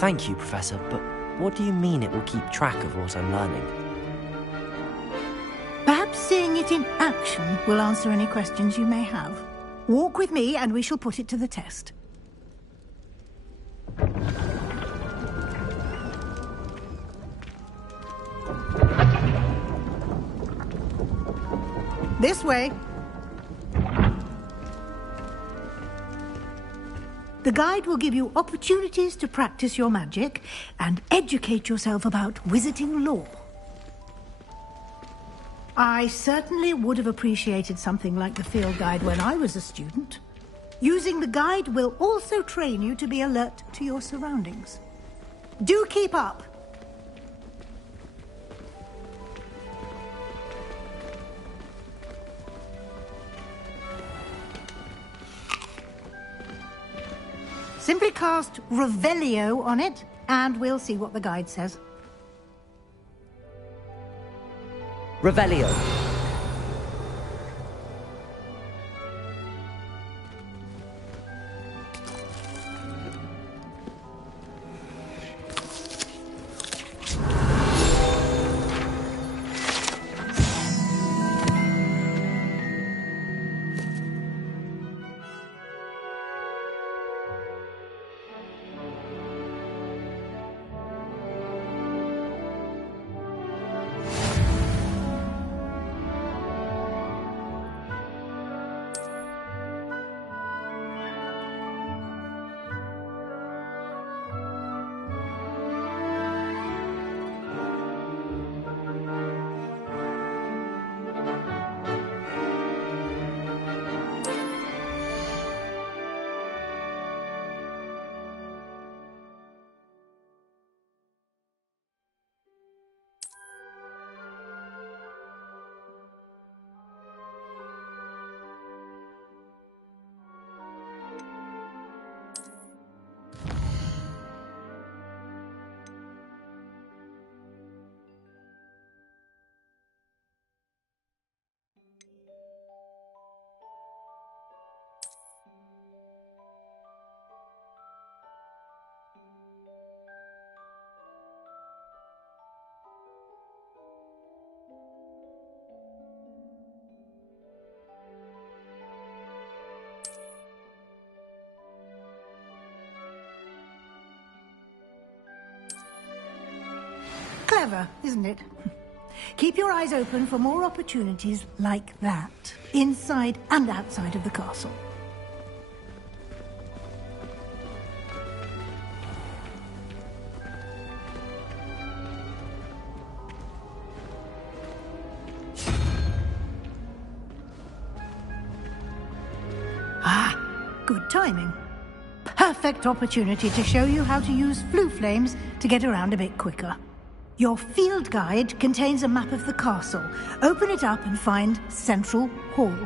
Thank you, Professor, but what do you mean it will keep track of what I'm learning? Perhaps seeing it in action will answer any questions you may have. Walk with me and we shall put it to the test. This way. The guide will give you opportunities to practice your magic and educate yourself about wizarding lore. I certainly would have appreciated something like the field guide when I was a student. Using the guide will also train you to be alert to your surroundings. Do keep up! Simply cast Revelio on it, and we'll see what the guide says. Revelio. Clever, isn't it? Keep your eyes open for more opportunities like that, inside and outside of the castle. Ah, good timing. Perfect opportunity to show you how to use flue flames to get around a bit quicker. Your field guide contains a map of the castle. Open it up and find Central Hall.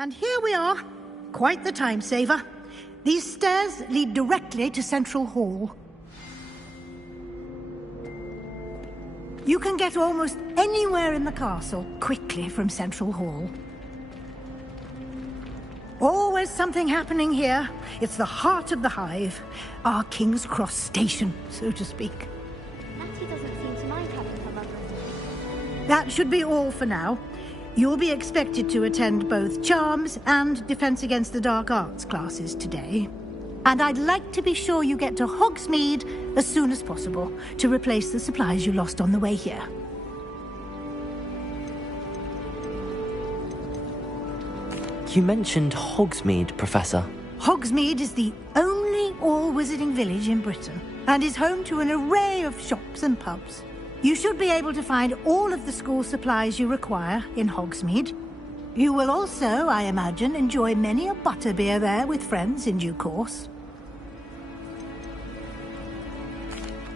And here we are. Quite the time saver. These stairs lead directly to Central Hall. You can get almost anywhere in the castle quickly from Central Hall. Always something happening here. It's the heart of the hive. Our King's Cross station, so to speak. Natty doesn't seem to mind having her mother. That should be all for now. You'll be expected to attend both Charms and Defense Against the Dark Arts classes today. And I'd like to be sure you get to Hogsmeade as soon as possible to replace the supplies you lost on the way here. You mentioned Hogsmeade, Professor. Hogsmeade is the only all-wizarding village in Britain and is home to an array of shops and pubs. You should be able to find all of the school supplies you require in Hogsmeade. You will also, I imagine, enjoy many a butterbeer there with friends in due course.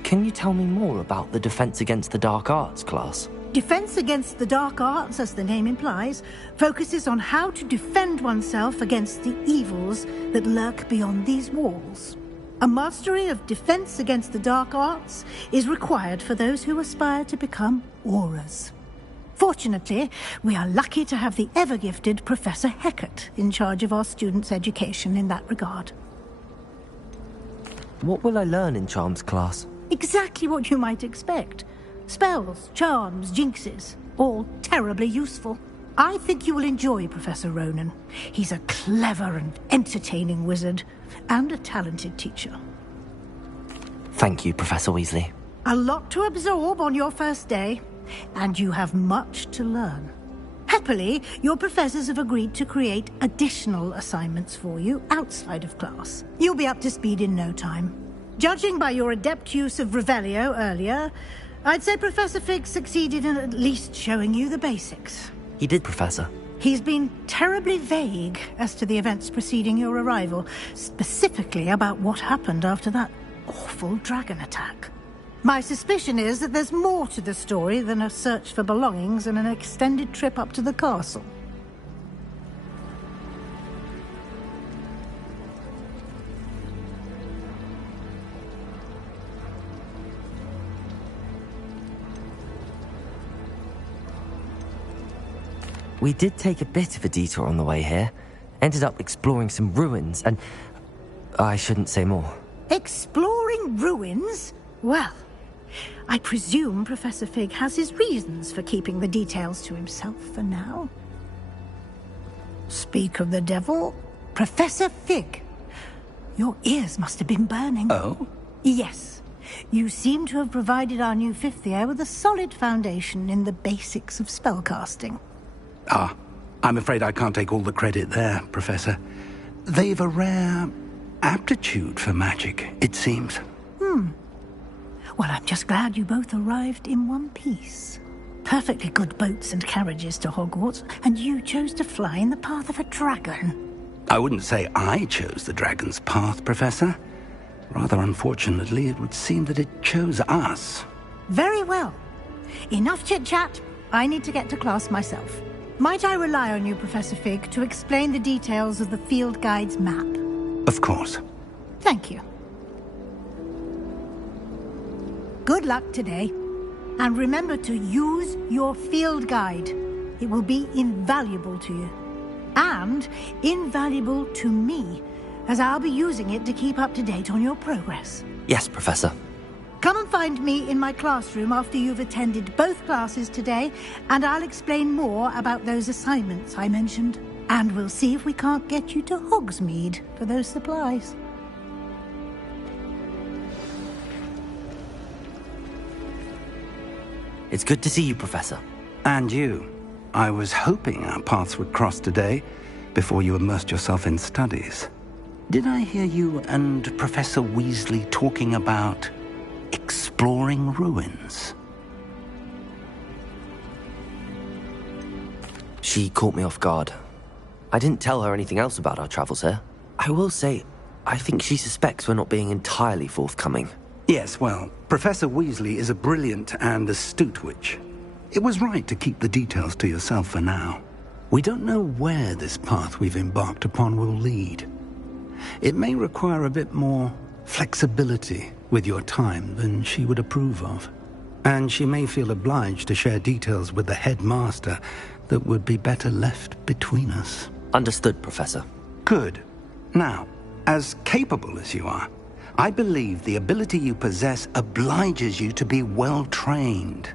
Can you tell me more about the Defense Against the Dark Arts class? Defense Against the Dark Arts, as the name implies, focuses on how to defend oneself against the evils that lurk beyond these walls. A mastery of Defense Against the Dark Arts is required for those who aspire to become Aurors. Fortunately, we are lucky to have the ever-gifted Professor Hecat in charge of our students' education in that regard. What will I learn in Charms class? Exactly what you might expect. Spells, charms, jinxes, all terribly useful. I think you will enjoy Professor Ronan. He's a clever and entertaining wizard, and a talented teacher. Thank you, Professor Weasley. A lot to absorb on your first day, and you have much to learn. Happily, your professors have agreed to create additional assignments for you outside of class. You'll be up to speed in no time. Judging by your adept use of Revelio earlier, I'd say Professor Fig succeeded in at least showing you the basics. He did, Professor. He's been terribly vague as to the events preceding your arrival, specifically about what happened after that awful dragon attack. My suspicion is that there's more to the story than a search for belongings and an extended trip up to the castle. We did take a bit of a detour on the way here. Ended up exploring some ruins, and I shouldn't say more. Exploring ruins? Well, I presume Professor Fig has his reasons for keeping the details to himself for now. Speak of the devil, Professor Fig. Your ears must have been burning. Oh? Yes. You seem to have provided our new fifth year with a solid foundation in the basics of spellcasting. Ah, I'm afraid I can't take all the credit there, Professor. They've a rare aptitude for magic, it seems. Well, I'm just glad you both arrived in one piece. Perfectly good boats and carriages to Hogwarts, and you chose to fly in the path of a dragon. I wouldn't say I chose the dragon's path, Professor. Rather unfortunately, it would seem that it chose us. Very well. Enough chit-chat. I need to get to class myself. Might I rely on you, Professor Fig, to explain the details of the field guide's map? Of course. Thank you. Good luck today. And remember to use your field guide. It will be invaluable to you. And invaluable to me, as I'll be using it to keep up to date on your progress. Yes, Professor. Come and find me in my classroom after you've attended both classes today, and I'll explain more about those assignments I mentioned. And we'll see if we can't get you to Hogsmeade for those supplies. It's good to see you, Professor. And you. I was hoping our paths would cross today, before you immersed yourself in studies. Did I hear you and Professor Weasley talking about exploring ruins? She caught me off guard. I didn't tell her anything else about our travels here. I will say, I think she suspects we're not being entirely forthcoming. Yes, well, Professor Weasley is a brilliant and astute witch. It was right to keep the details to yourself for now. We don't know where this path we've embarked upon will lead. It may require a bit more flexibility with your time than she would approve of. And she may feel obliged to share details with the headmaster that would be better left between us. Understood, Professor. Good. Now, as capable as you are, I believe the ability you possess obliges you to be well-trained.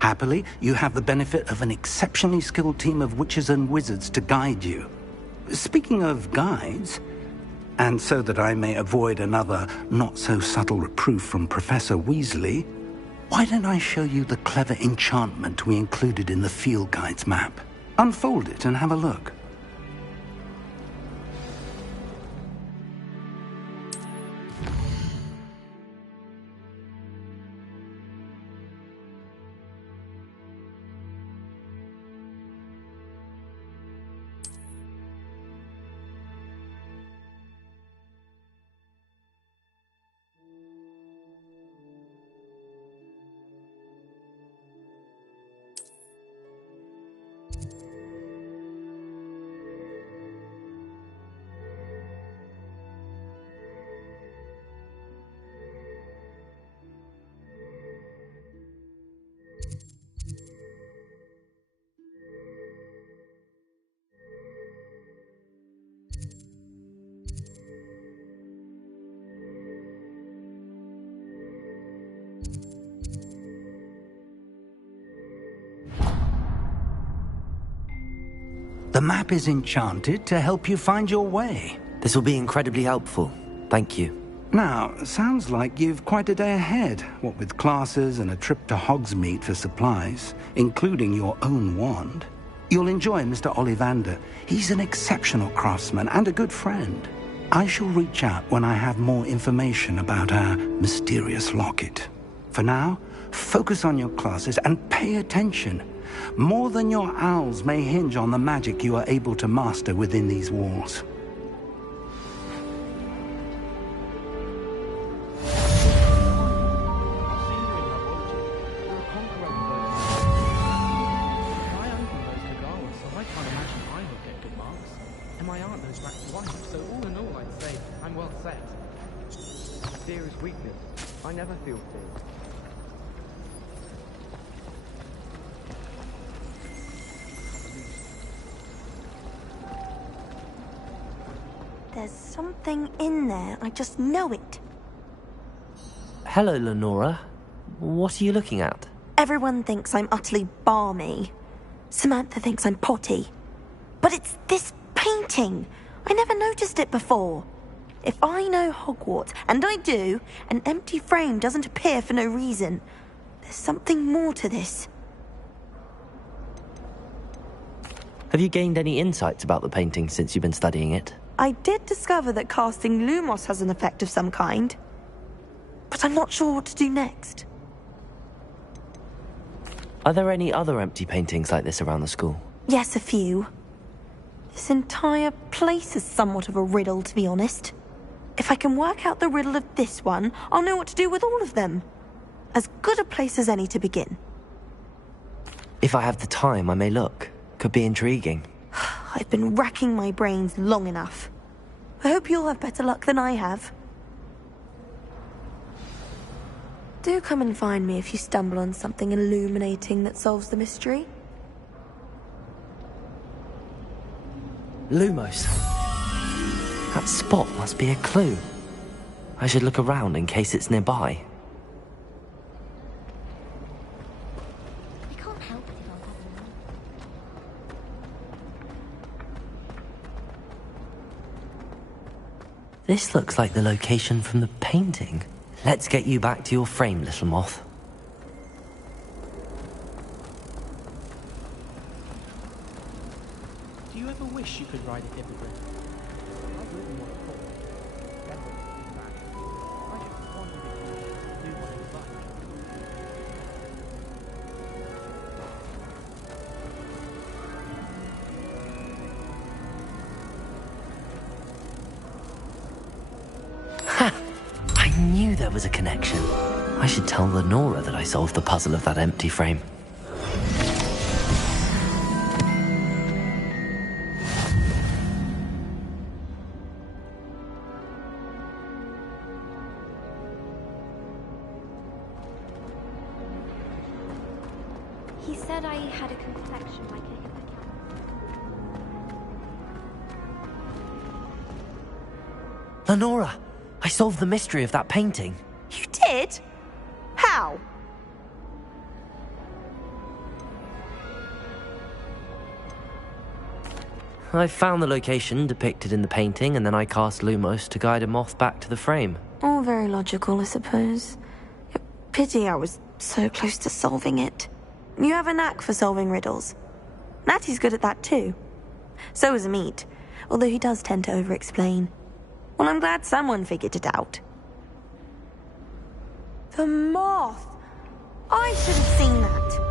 Happily, you have the benefit of an exceptionally skilled team of witches and wizards to guide you. Speaking of guides, and so that I may avoid another not-so-subtle reproof from Professor Weasley, why don't I show you the clever enchantment we included in the field guide's map? Unfold it and have a look. The map is enchanted to help you find your way. This will be incredibly helpful. Thank you. Now, sounds like you've quite a day ahead, what with classes and a trip to Hogsmeade for supplies, including your own wand. You'll enjoy Mr. Ollivander. He's an exceptional craftsman and a good friend. I shall reach out when I have more information about our mysterious locket. For now, focus on your classes and pay attention. More than your owls may hinge on the magic you are able to master within these walls. I never feel fear. There's something in there. I just know it. Hello, Lenora. What are you looking at? Everyone thinks I'm utterly balmy. Samantha thinks I'm potty. But it's this painting. I never noticed it before. If I know Hogwarts, and I do, an empty frame doesn't appear for no reason. There's something more to this. Have you gained any insights about the painting since you've been studying it? I did discover that casting Lumos has an effect of some kind. But I'm not sure what to do next. Are there any other empty paintings like this around the school? Yes, a few. This entire place is somewhat of a riddle, to be honest. If I can work out the riddle of this one, I'll know what to do with all of them. As good a place as any to begin. If I have the time, I may look. Could be intriguing. I've been racking my brains long enough. I hope you'll have better luck than I have. Do come and find me if you stumble on something illuminating that solves the mystery. Lumos. That spot must be a clue. I should look around in case it's nearby. This looks like the location from the painting. Let's get you back to your frame, little moth. Do you ever wish you could ride a hippogriff? I've ridden one before. Never looking back. I just wondered if you knew what it was like. I knew there was a connection. I should tell Lenora that I solved the puzzle of that empty frame. He said I had a complexion like a hippocampus. Lenora, I solved the mystery of that painting. You did? How? I found the location depicted in the painting, and then I cast Lumos to guide a moth back to the frame. All very logical, I suppose. Pity I was so close to solving it. You have a knack for solving riddles. Natty's good at that too. So is Amit, although he does tend to over-explain. Well, I'm glad someone figured it out. The moth! I should have seen that.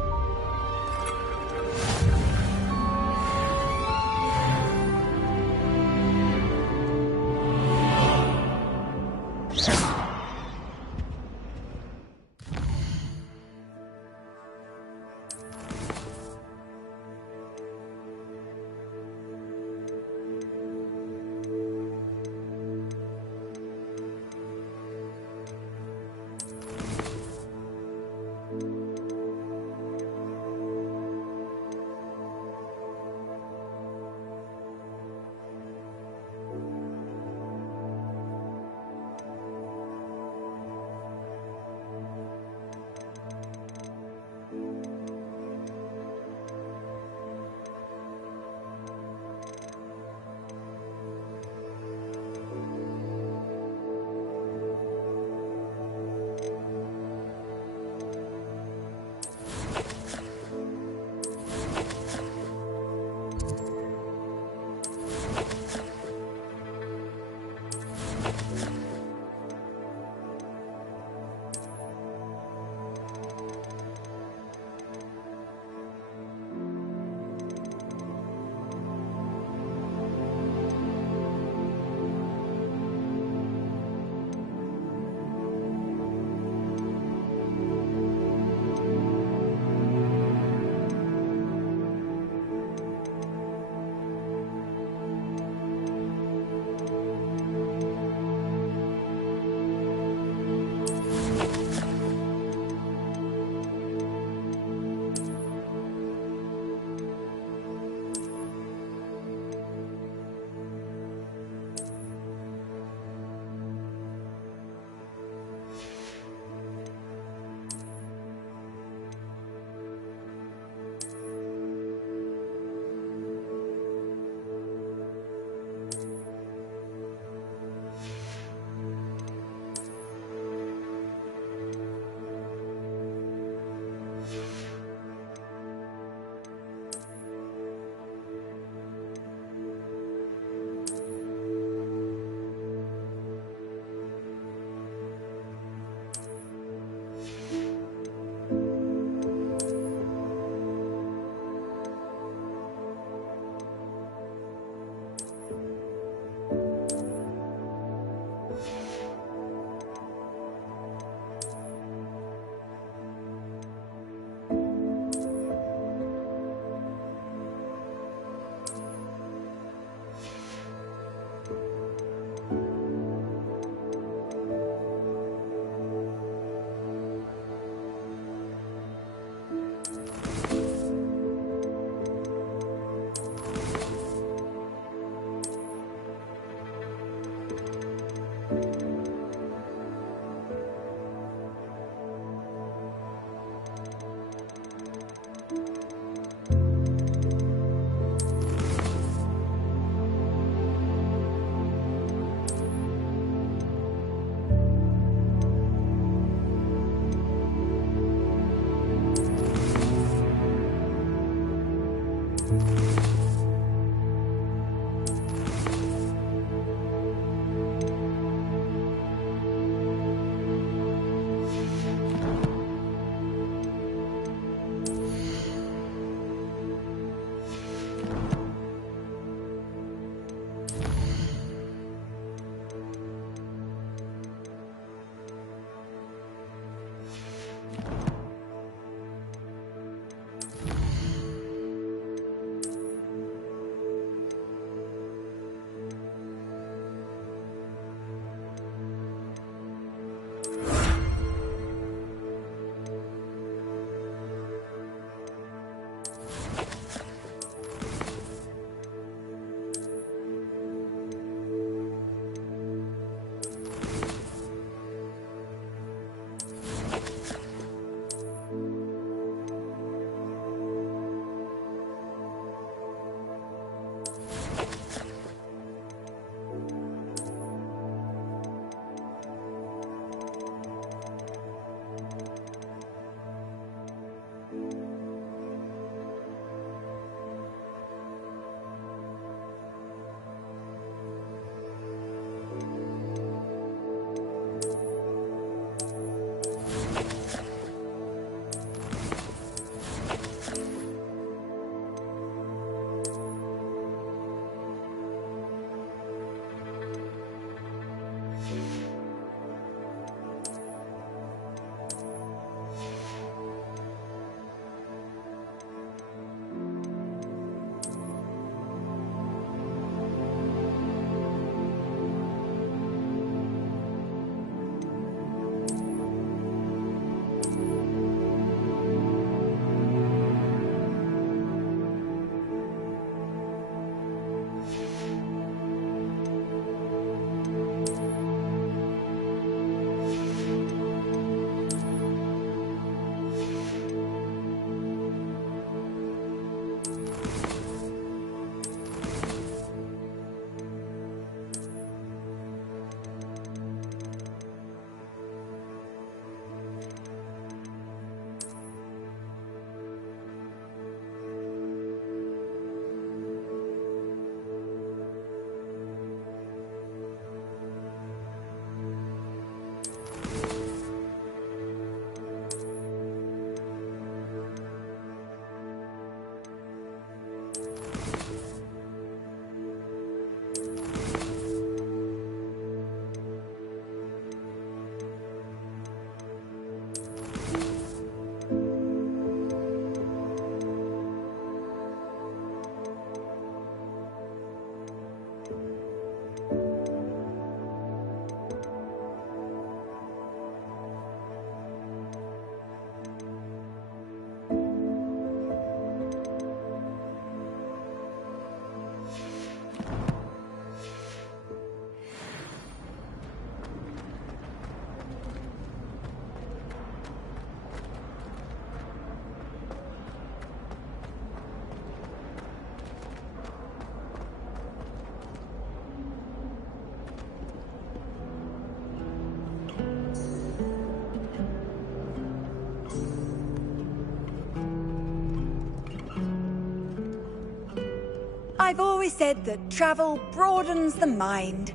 I've always said that travel broadens the mind.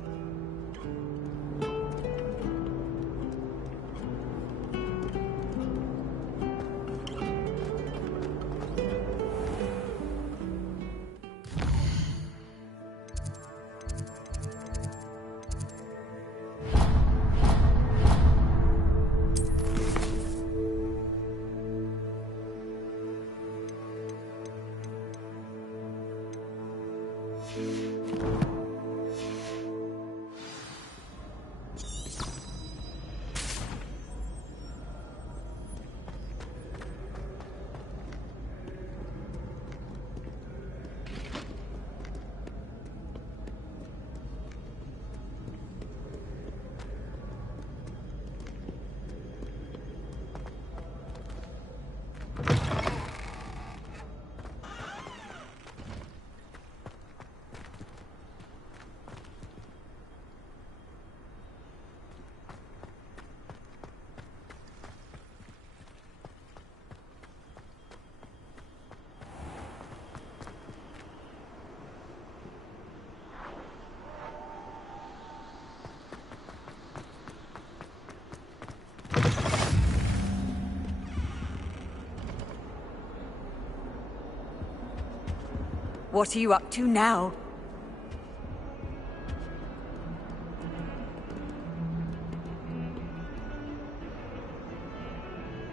What are you up to now?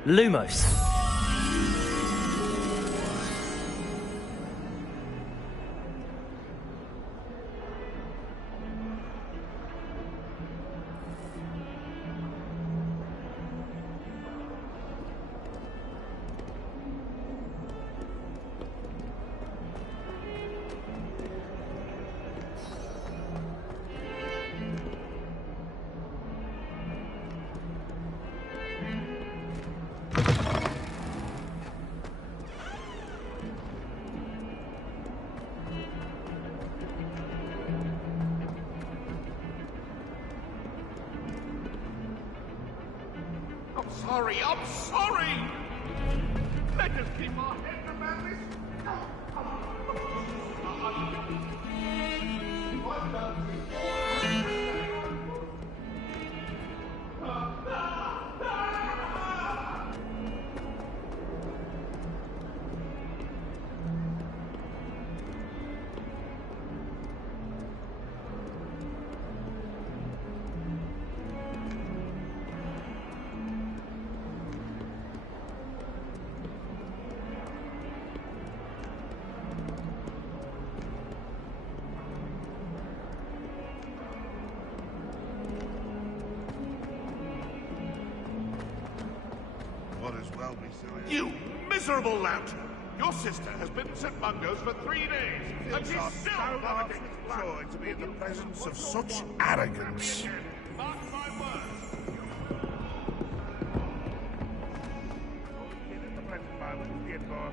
Lumos. I'm sorry! Let us keep our heads about this! You miserable lout! Your sister has been at St. Mungo's for 3 days, and she's still not joy to be in the presence of such arrogance. Mark my words. The present moment is here for.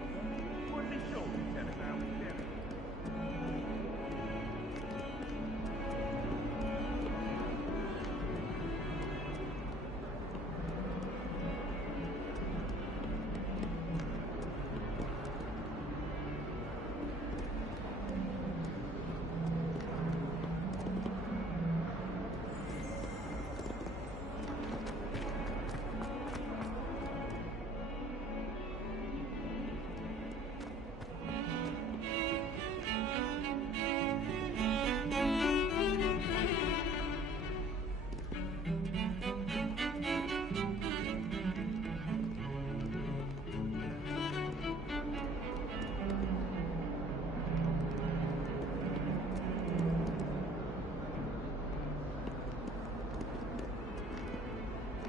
Would be sure to tell it now.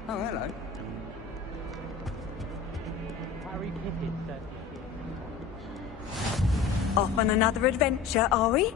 Oh, hello. Harry Pippin said. Off on another adventure, are we?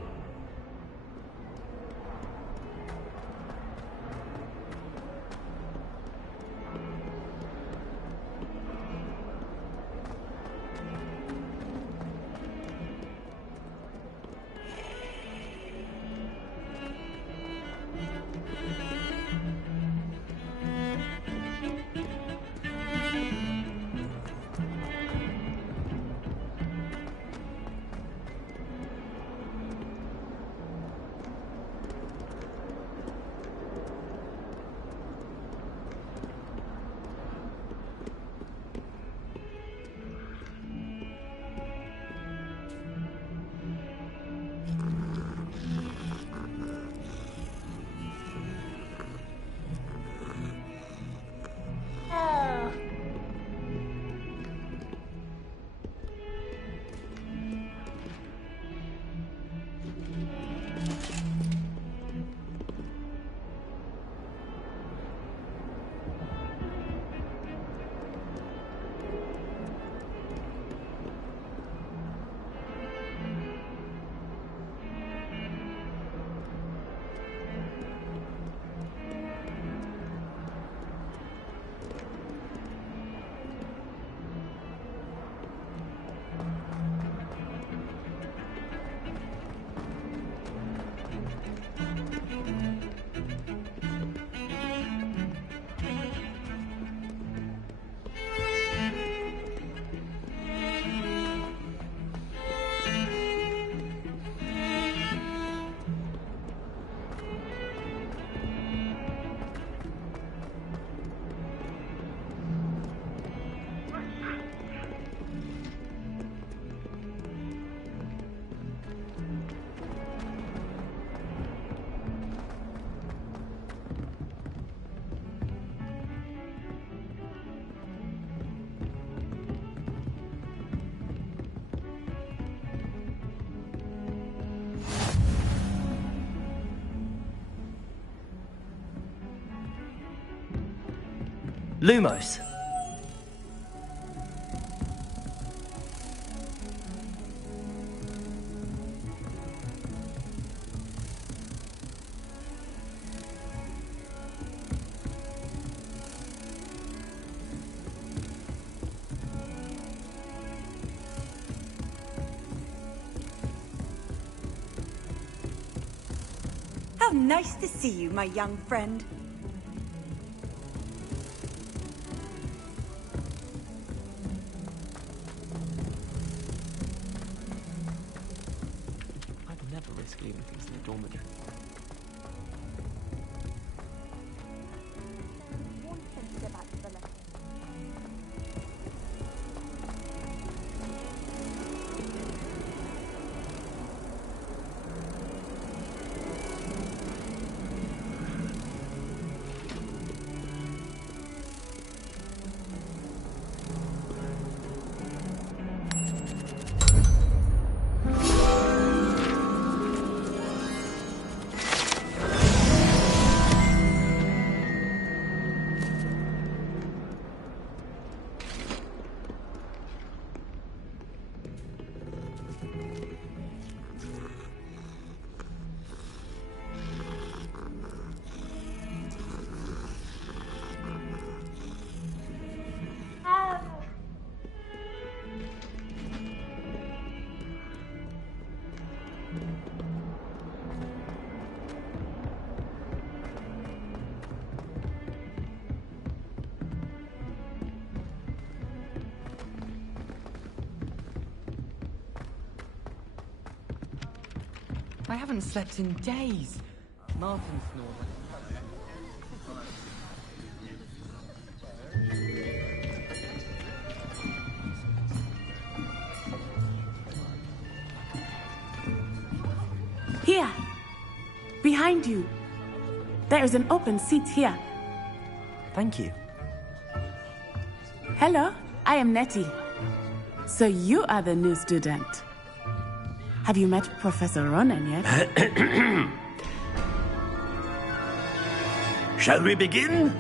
Lumos. How nice to see you, my young friend. I'd never risk leaving things in the dormitory. I haven't slept in days. Martin snored. Here. Behind you. There is an open seat here. Thank you. Hello, I am Nettie. So you are the new student. Have you met Professor Ronan yet? Shall we begin?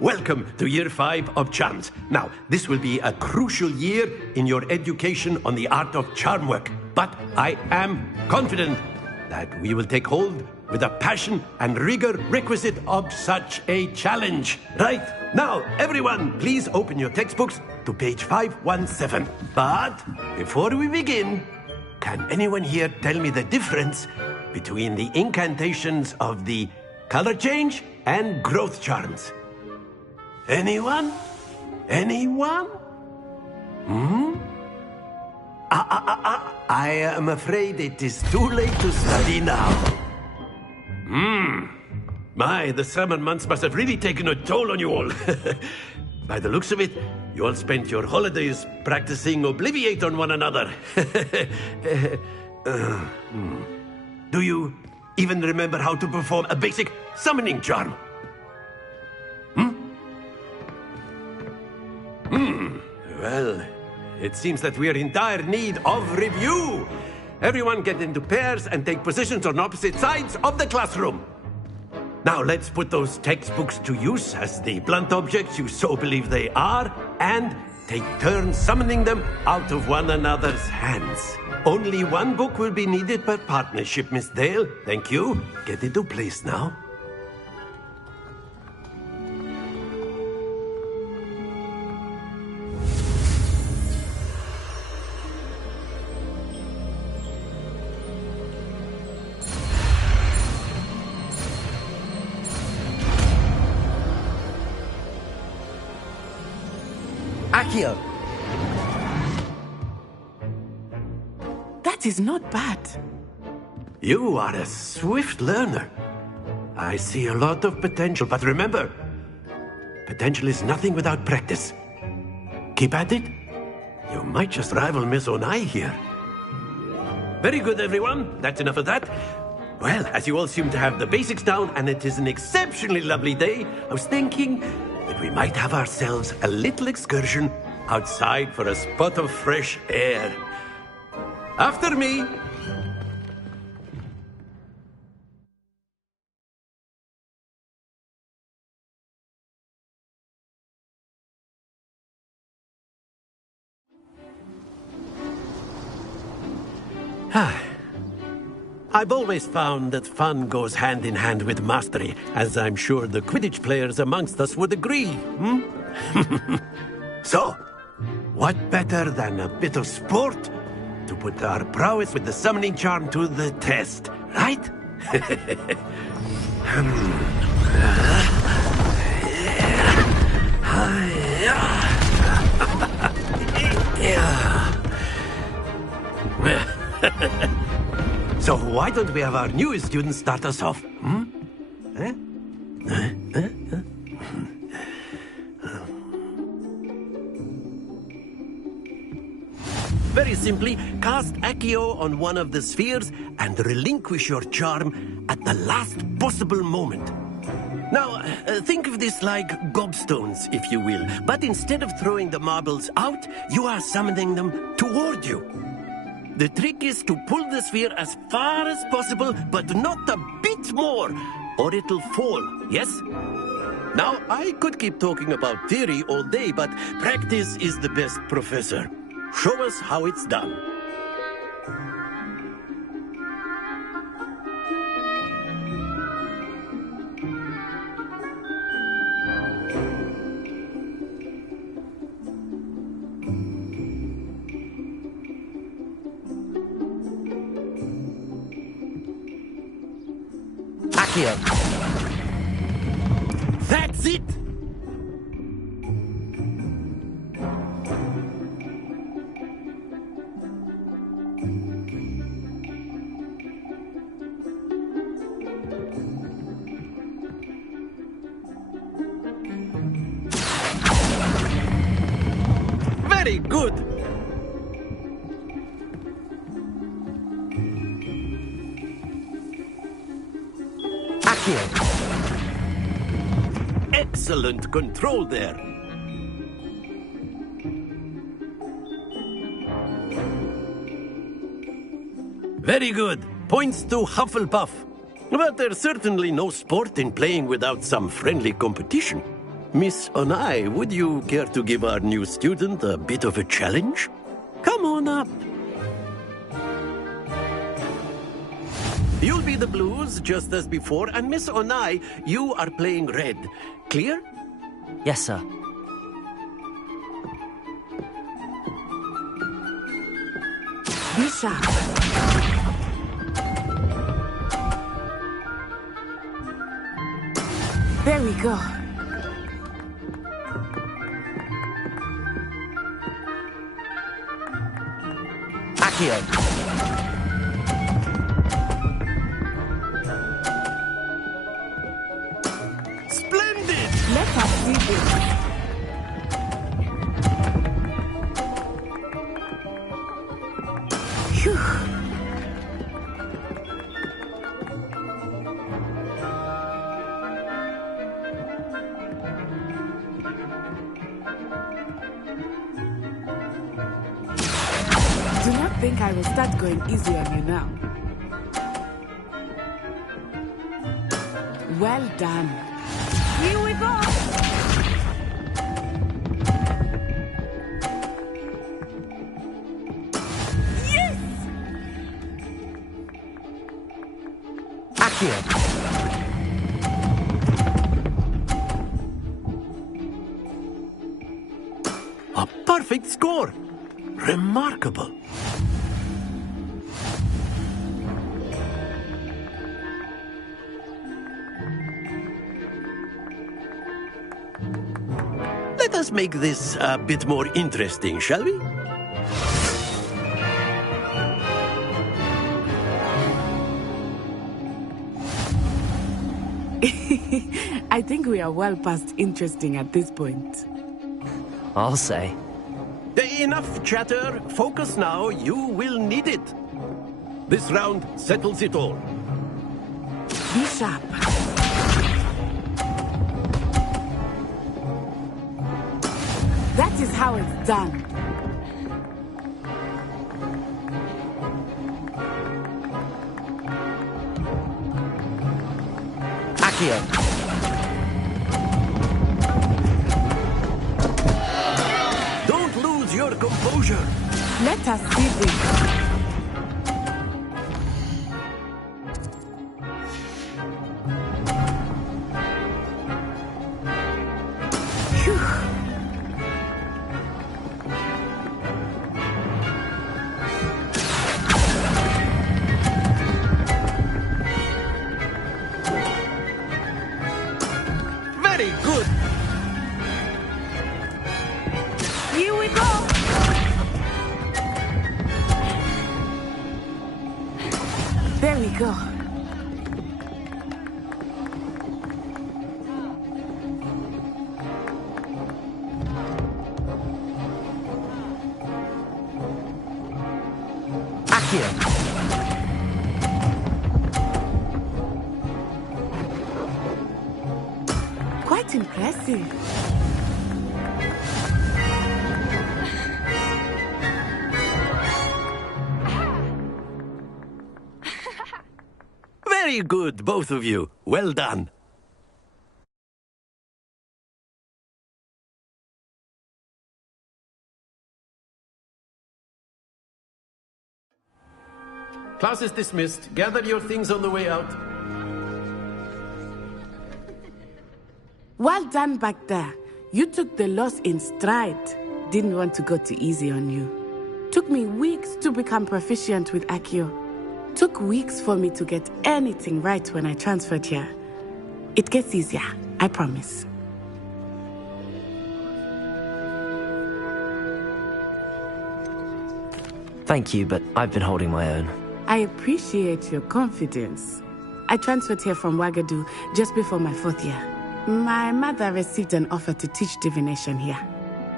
Welcome to Year 5 of Charms. Now, this will be a crucial year in your education on the art of charm work. But I am confident that we will take hold with the passion and rigor requisite of such a challenge. Right, now, everyone, please open your textbooks to page 517. But before we begin, can anyone here tell me the difference between the incantations of the color change and growth charms? Anyone? Anyone? I am afraid it is too late to study now. My, the summer months must have really taken a toll on you all. By the looks of it, you all spent your holidays practicing Obliviate on one another. Do you even remember how to perform a basic summoning charm? Well, it seems that we are in dire need of review. Everyone get into pairs and take positions on opposite sides of the classroom. Now let's put those textbooks to use as the blunt objects you so believe they are, and take turns summoning them out of one another's hands. Only one book will be needed per partnership, Miss Dale. Thank you. Get into place now. Accio! That is not bad. You are a swift learner. I see a lot of potential, but remember, potential is nothing without practice. Keep at it. You might just rival Miss Onai here. Very good, everyone. That's enough of that. Well, as you all seem to have the basics down, and it is an exceptionally lovely day, I was thinking that we might have ourselves a little excursion outside for a spot of fresh air. After me! I've always found that fun goes hand in hand with mastery, as I'm sure the Quidditch players amongst us would agree, So, what better than a bit of sport to put our prowess with the summoning charm to the test, right? So why don't we have our newest student start us off? Very simply, cast Accio on one of the spheres and relinquish your charm at the last possible moment. Now, think of this like gobstones, if you will, but instead of throwing the marbles out, you are summoning them toward you. The trick is to pull the sphere as far as possible, but not a bit more, or it'll fall, yes? Now, I could keep talking about theory all day, but practice is the best professor. Show us how it's done. Accio. That's it! Very good! Accio. Excellent control there. Very good. Points to Hufflepuff. But there's certainly no sport in playing without some friendly competition. Miss Onai, would you care to give our new student a bit of a challenge? Come on up. You'll be the blues, just as before, and Miss Onai, you are playing red. Clear? Yes, sir. Be sharp. There we go. Accio. Splendid! Let us see this. Phew. Do not think I will start going easy on you now. Well done. Here we go. Yes! Accio. A perfect score. Remarkable. Let us make this a bit more interesting, shall we? I think we are well past interesting at this point. I'll say. Enough chatter. Focus now. You will need it. This round settles it all. Be sharp. That is how it's done. Accio. Don't lose your composure. Let us see this. good. Here we go. There we go. Quite impressive. Very good, both of you. Well done. Class is dismissed. Gather your things on the way out. Well done back there. You took the loss in stride. Didn't want to go too easy on you. Took me weeks to become proficient with Accio. Took weeks for me to get anything right when I transferred here. It gets easier, I promise. Thank you, but I've been holding my own. I appreciate your confidence. I transferred here from Wagadu just before my 4th year. My mother received an offer to teach divination here.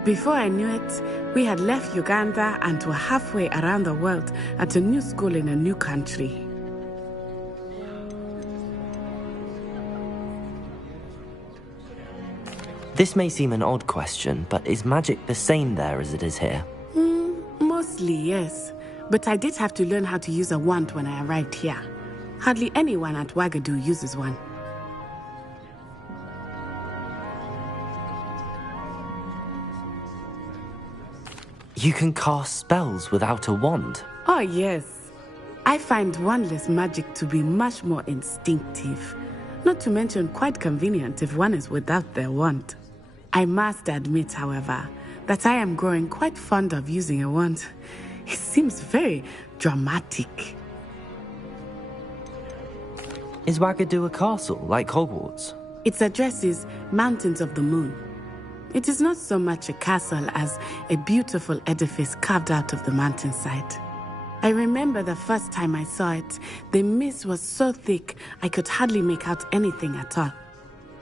Before I knew it, we had left Uganda and were halfway around the world at a new school in a new country. This may seem an odd question, but is magic the same there as it is here? Mostly, yes. But I did have to learn how to use a wand when I arrived here. Hardly anyone at Wagadu uses one. You can cast spells without a wand? Oh, yes. I find wandless magic to be much more instinctive. Not to mention quite convenient if one is without their wand. I must admit, however, that I am growing quite fond of using a wand. It seems very dramatic. Is Wagadu a castle, like Hogwarts? Its address is Mountains of the Moon. It is not so much a castle as a beautiful edifice carved out of the mountainside. I remember the first time I saw it, the mist was so thick I could hardly make out anything at all.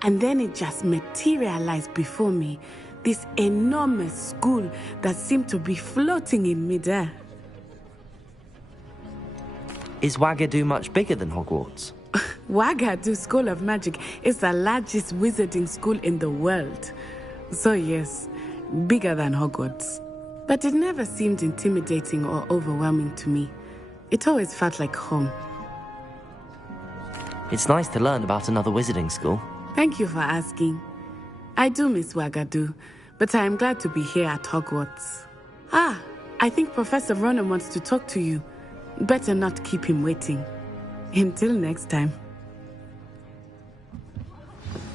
And then it just materialized before me, this enormous school that seemed to be floating in midair. Is Wagadu much bigger than Hogwarts? Wagadu School of Magic is the largest wizarding school in the world. So yes, bigger than Hogwarts. But it never seemed intimidating or overwhelming to me. It always felt like home. It's nice to learn about another wizarding school. Thank you for asking. I do miss Wagadu, but I am glad to be here at Hogwarts. Ah, I think Professor Ronan wants to talk to you. Better not keep him waiting. Until next time.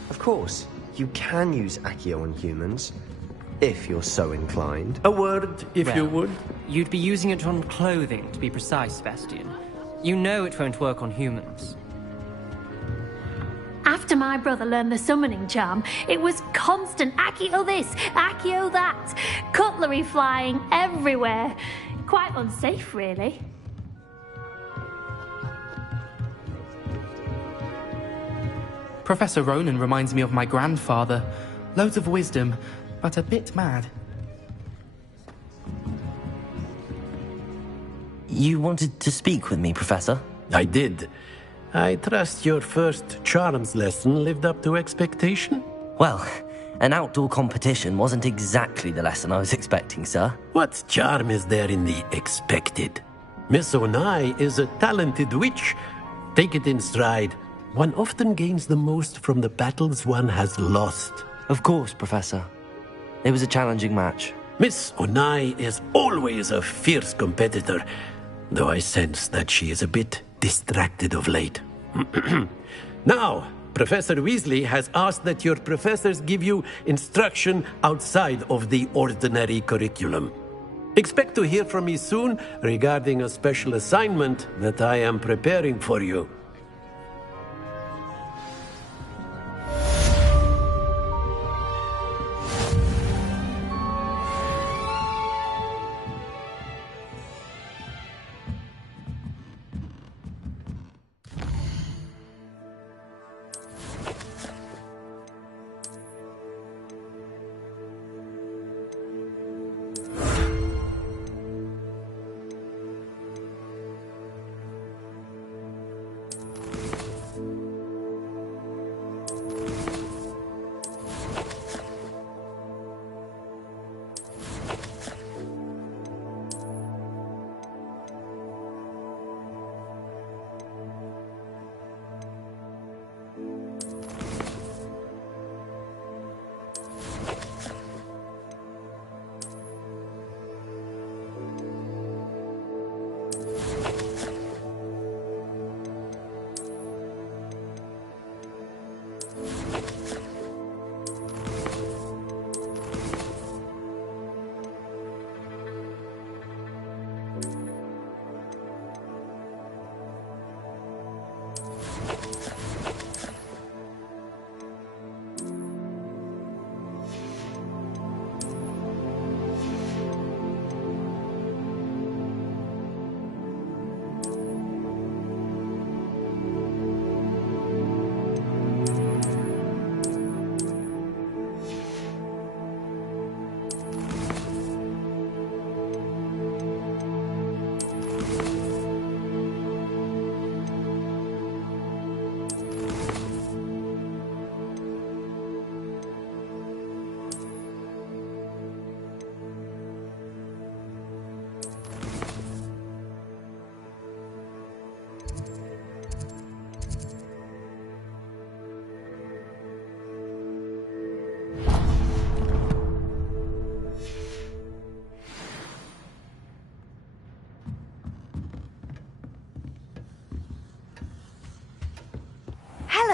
Of course, you can use Accio on humans, if you're so inclined. A word, if you would. You'd be using it on clothing, to be precise, Sebastian. You know it won't work on humans. After my brother learned the summoning charm, it was constant Accio this, Accio that, cutlery flying everywhere. Quite unsafe, really. Professor Ronan reminds me of my grandfather. Loads of wisdom, but a bit mad. You wanted to speak with me, Professor? I did. I trust your first charms lesson lived up to expectation? Well, an outdoor competition wasn't exactly the lesson I was expecting, sir. What charm is there in the expected? Miss Onai is a talented witch. Take it in stride. One often gains the most from the battles one has lost. Of course, Professor. It was a challenging match. Miss Onai is always a fierce competitor, though I sense that she is a bit distracted of late. Now, Professor Weasley has asked that your professors give you instruction outside of the ordinary curriculum. Expect to hear from me soon regarding a special assignment that I am preparing for you.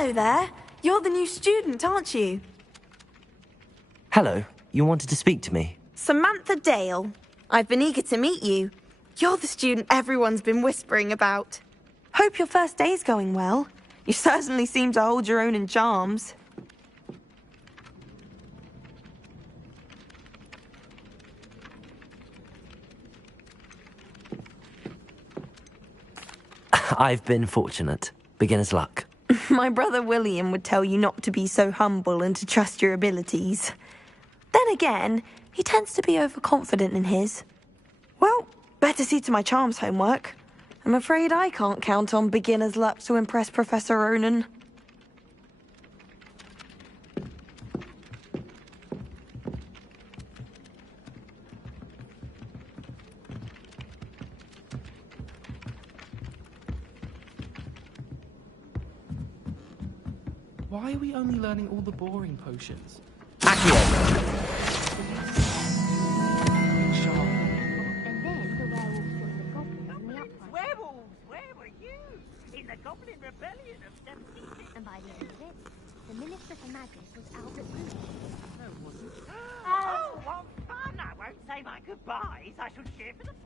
Hello there. You're the new student, aren't you? Hello. You wanted to speak to me? Samantha Dale. I've been eager to meet you. You're the student everyone's been whispering about. Hope your first day's going well. You certainly seem to hold your own in charms. I've been fortunate. Beginner's luck. My brother William would tell you not to be so humble and to trust your abilities. Then again, he tends to be overconfident in his. Well, better see to my charms homework. I'm afraid I can't count on beginner's luck to impress Professor Ronan. Why are we only learning all the boring potions? Werewolves, where were you? In the Goblin Rebellion of 17... And by the end of it, the Minister for Magic was Albert Bruce. No, it wasn't. Oh, what fun! I won't say my goodbyes. I shall cheer for the boys.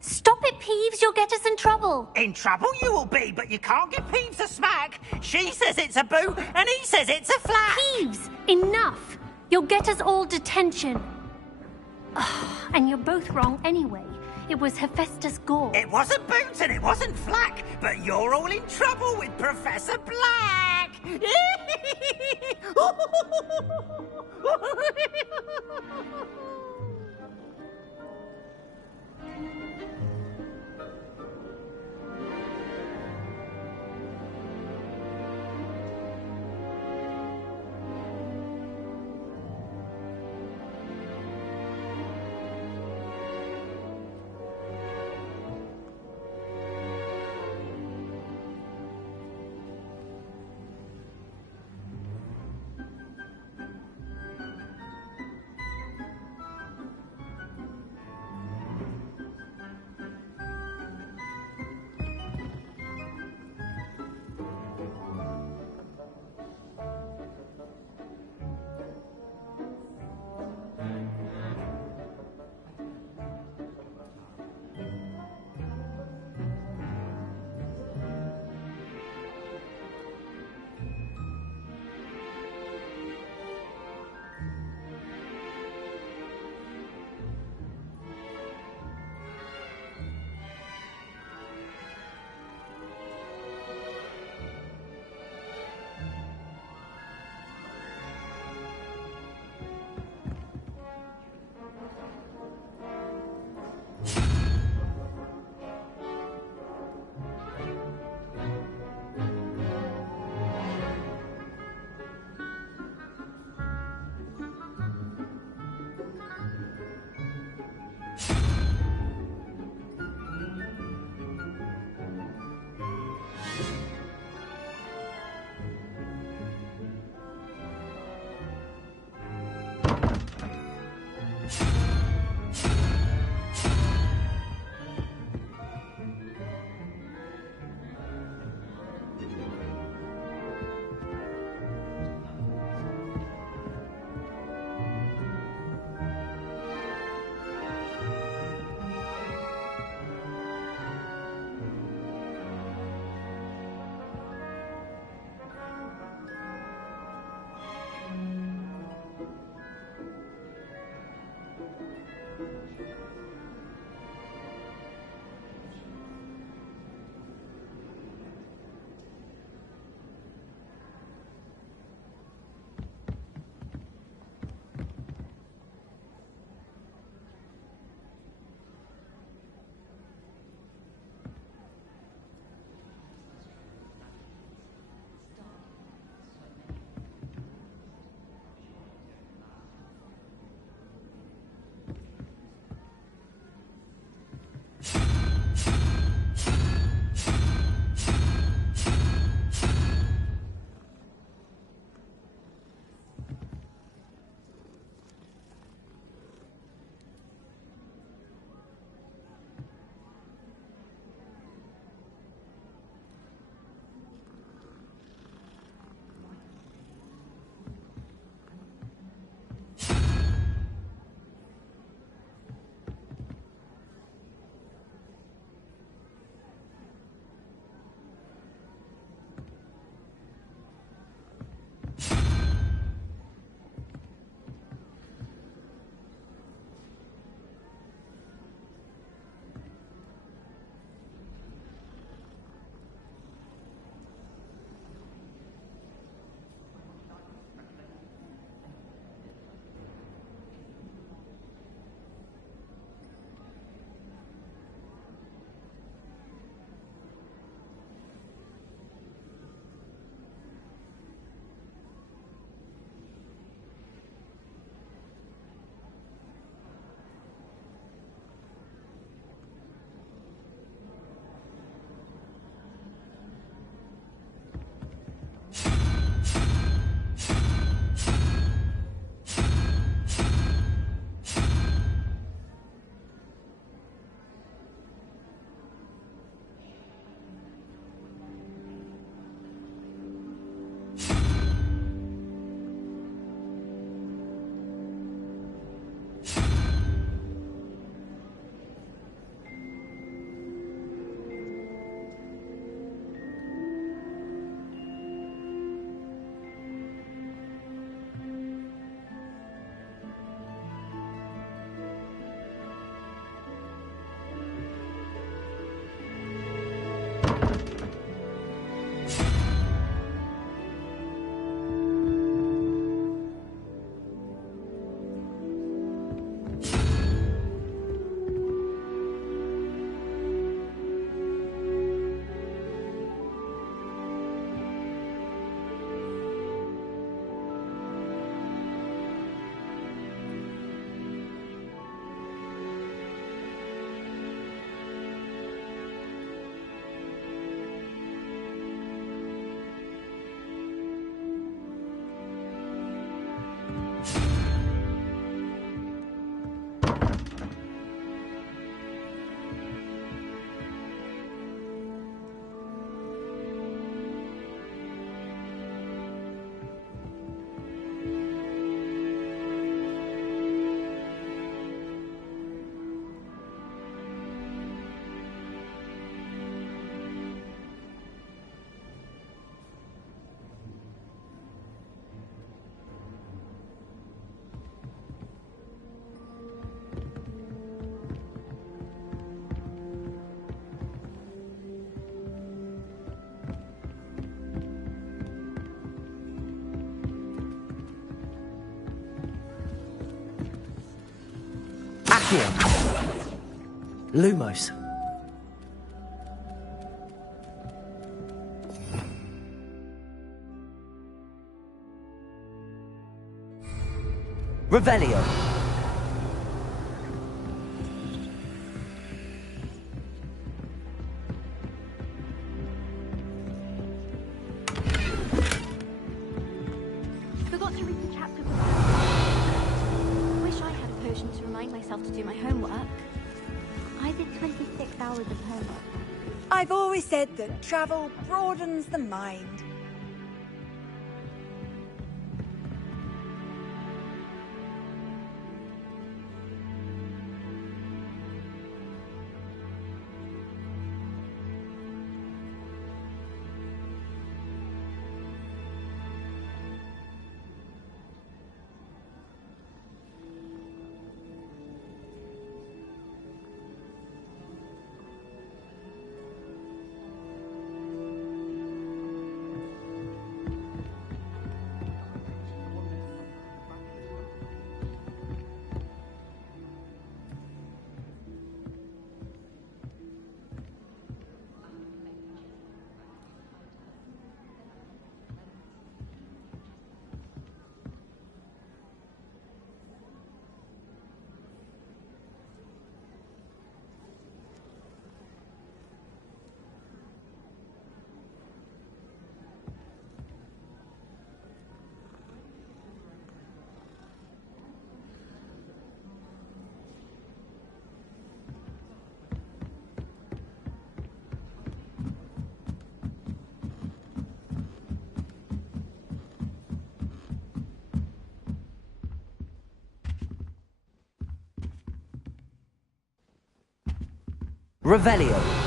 Stop it, Peeves! You'll get us in trouble! In trouble you will be, but you can't give Peeves a smack. She says it's a boo, and he says it's a flat. Peeves! Enough! You'll get us all detention. And you're both wrong anyway. It was Hephaestus Gore. It wasn't Boots and it wasn't Flack, but you're all in trouble with Professor Black. Accio. Lumos. Revelio. Forgot to read the chapter. Wish I had a potion to remind myself to do my homework. I did 26 hours of homework. I've always said that travel broadens the mind. Revelio.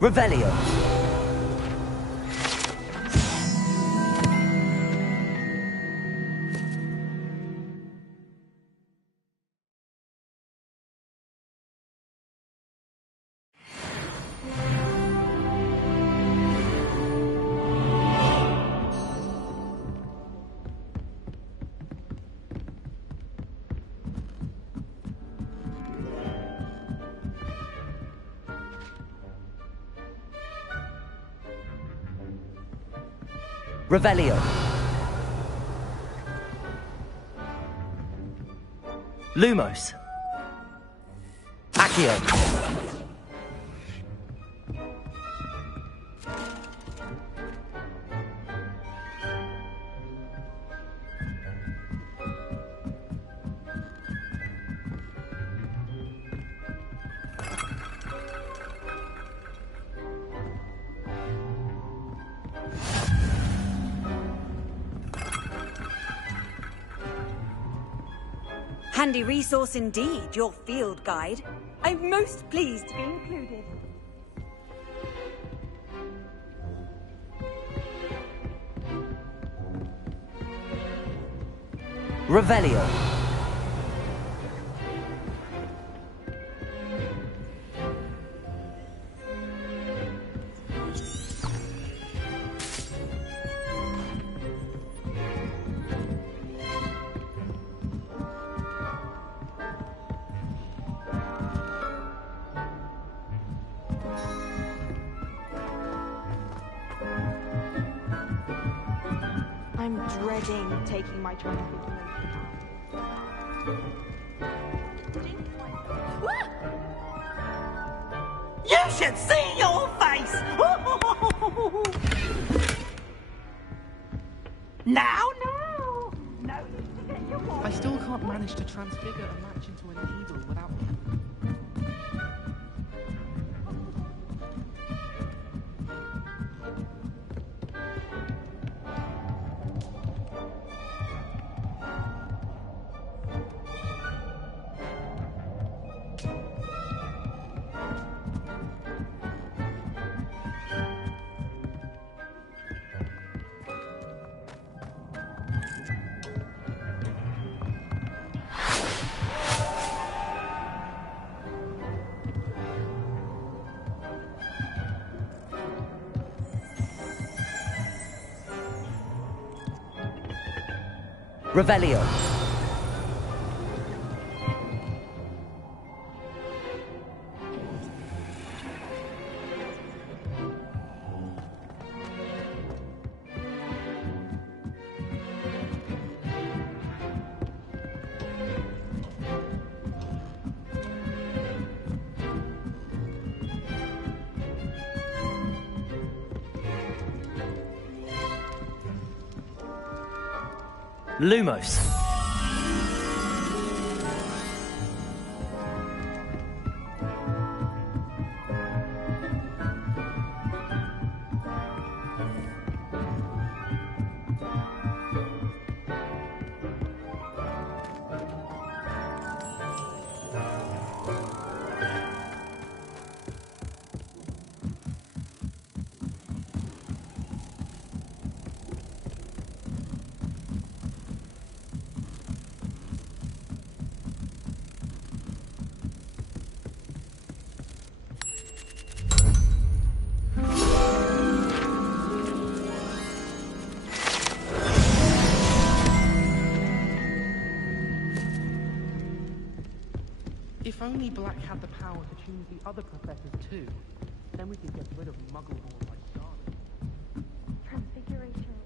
Revelio. Revelio. Lumos. Accio. Handy resource indeed, your field guide. I'm most pleased to be included. Revelio. I'm dreading taking my transfiguration. should see your face! Now, no! No need to get your I still can't manage to transfigure a match into a needle without... Revelio. Lumos. If only Black had the power to choose the other professors too, then we could get rid of Muggledore like Charlotte. Transfiguration.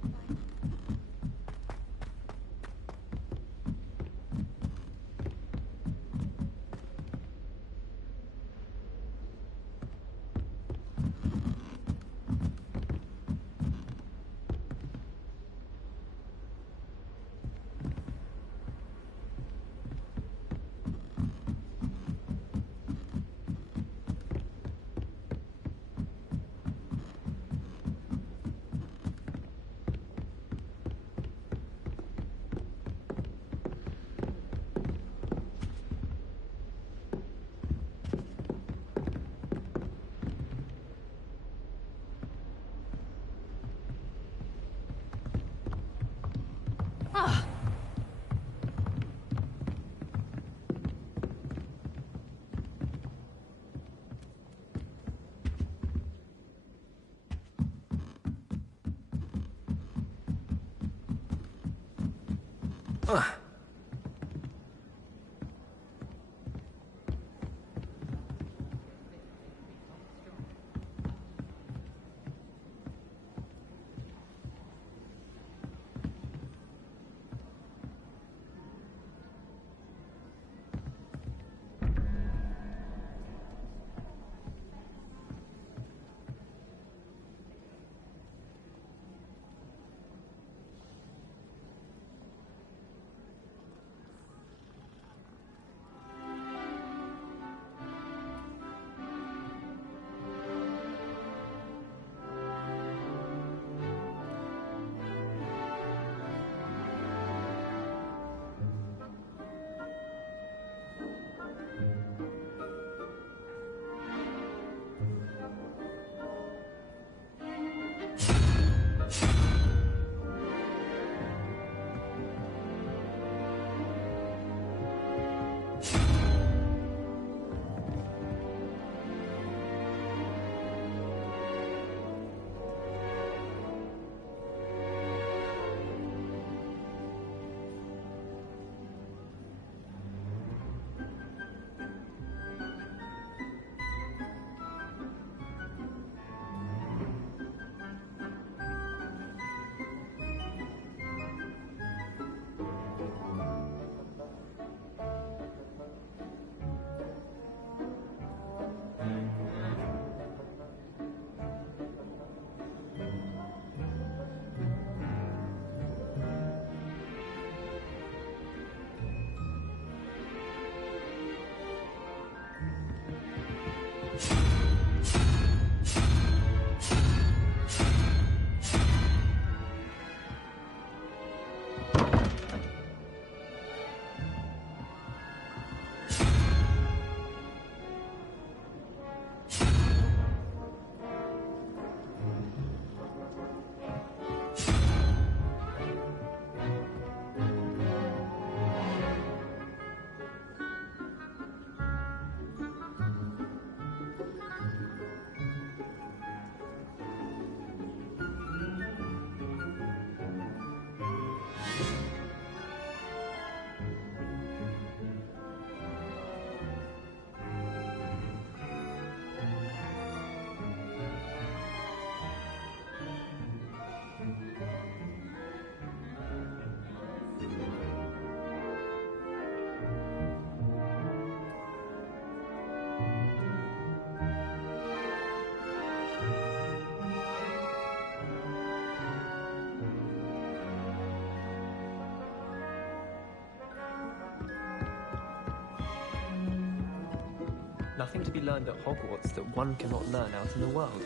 Nothing to be learned at Hogwarts that one cannot learn out in the world.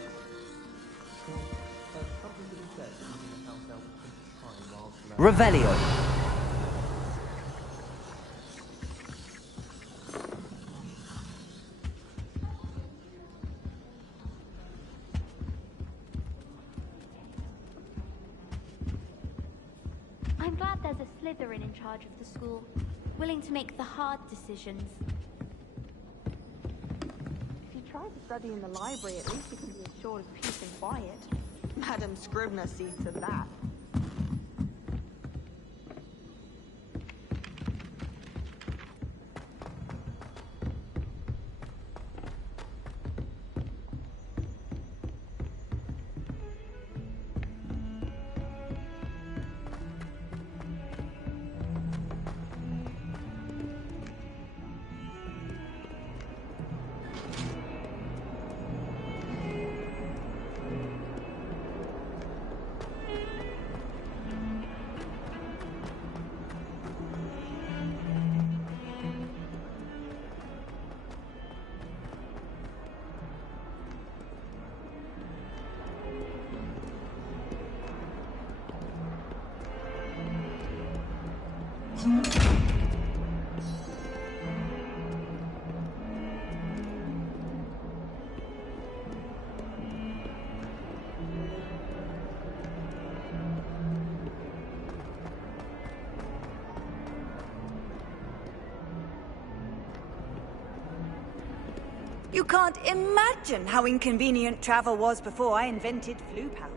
Revelio. I'm glad there's a Slytherin in charge of the school, willing to make the hard decisions. If you try to study in the library, at least you can be assured of peace and quiet. Madam Scrivener sees to that. You can't imagine how inconvenient travel was before I invented flu powder.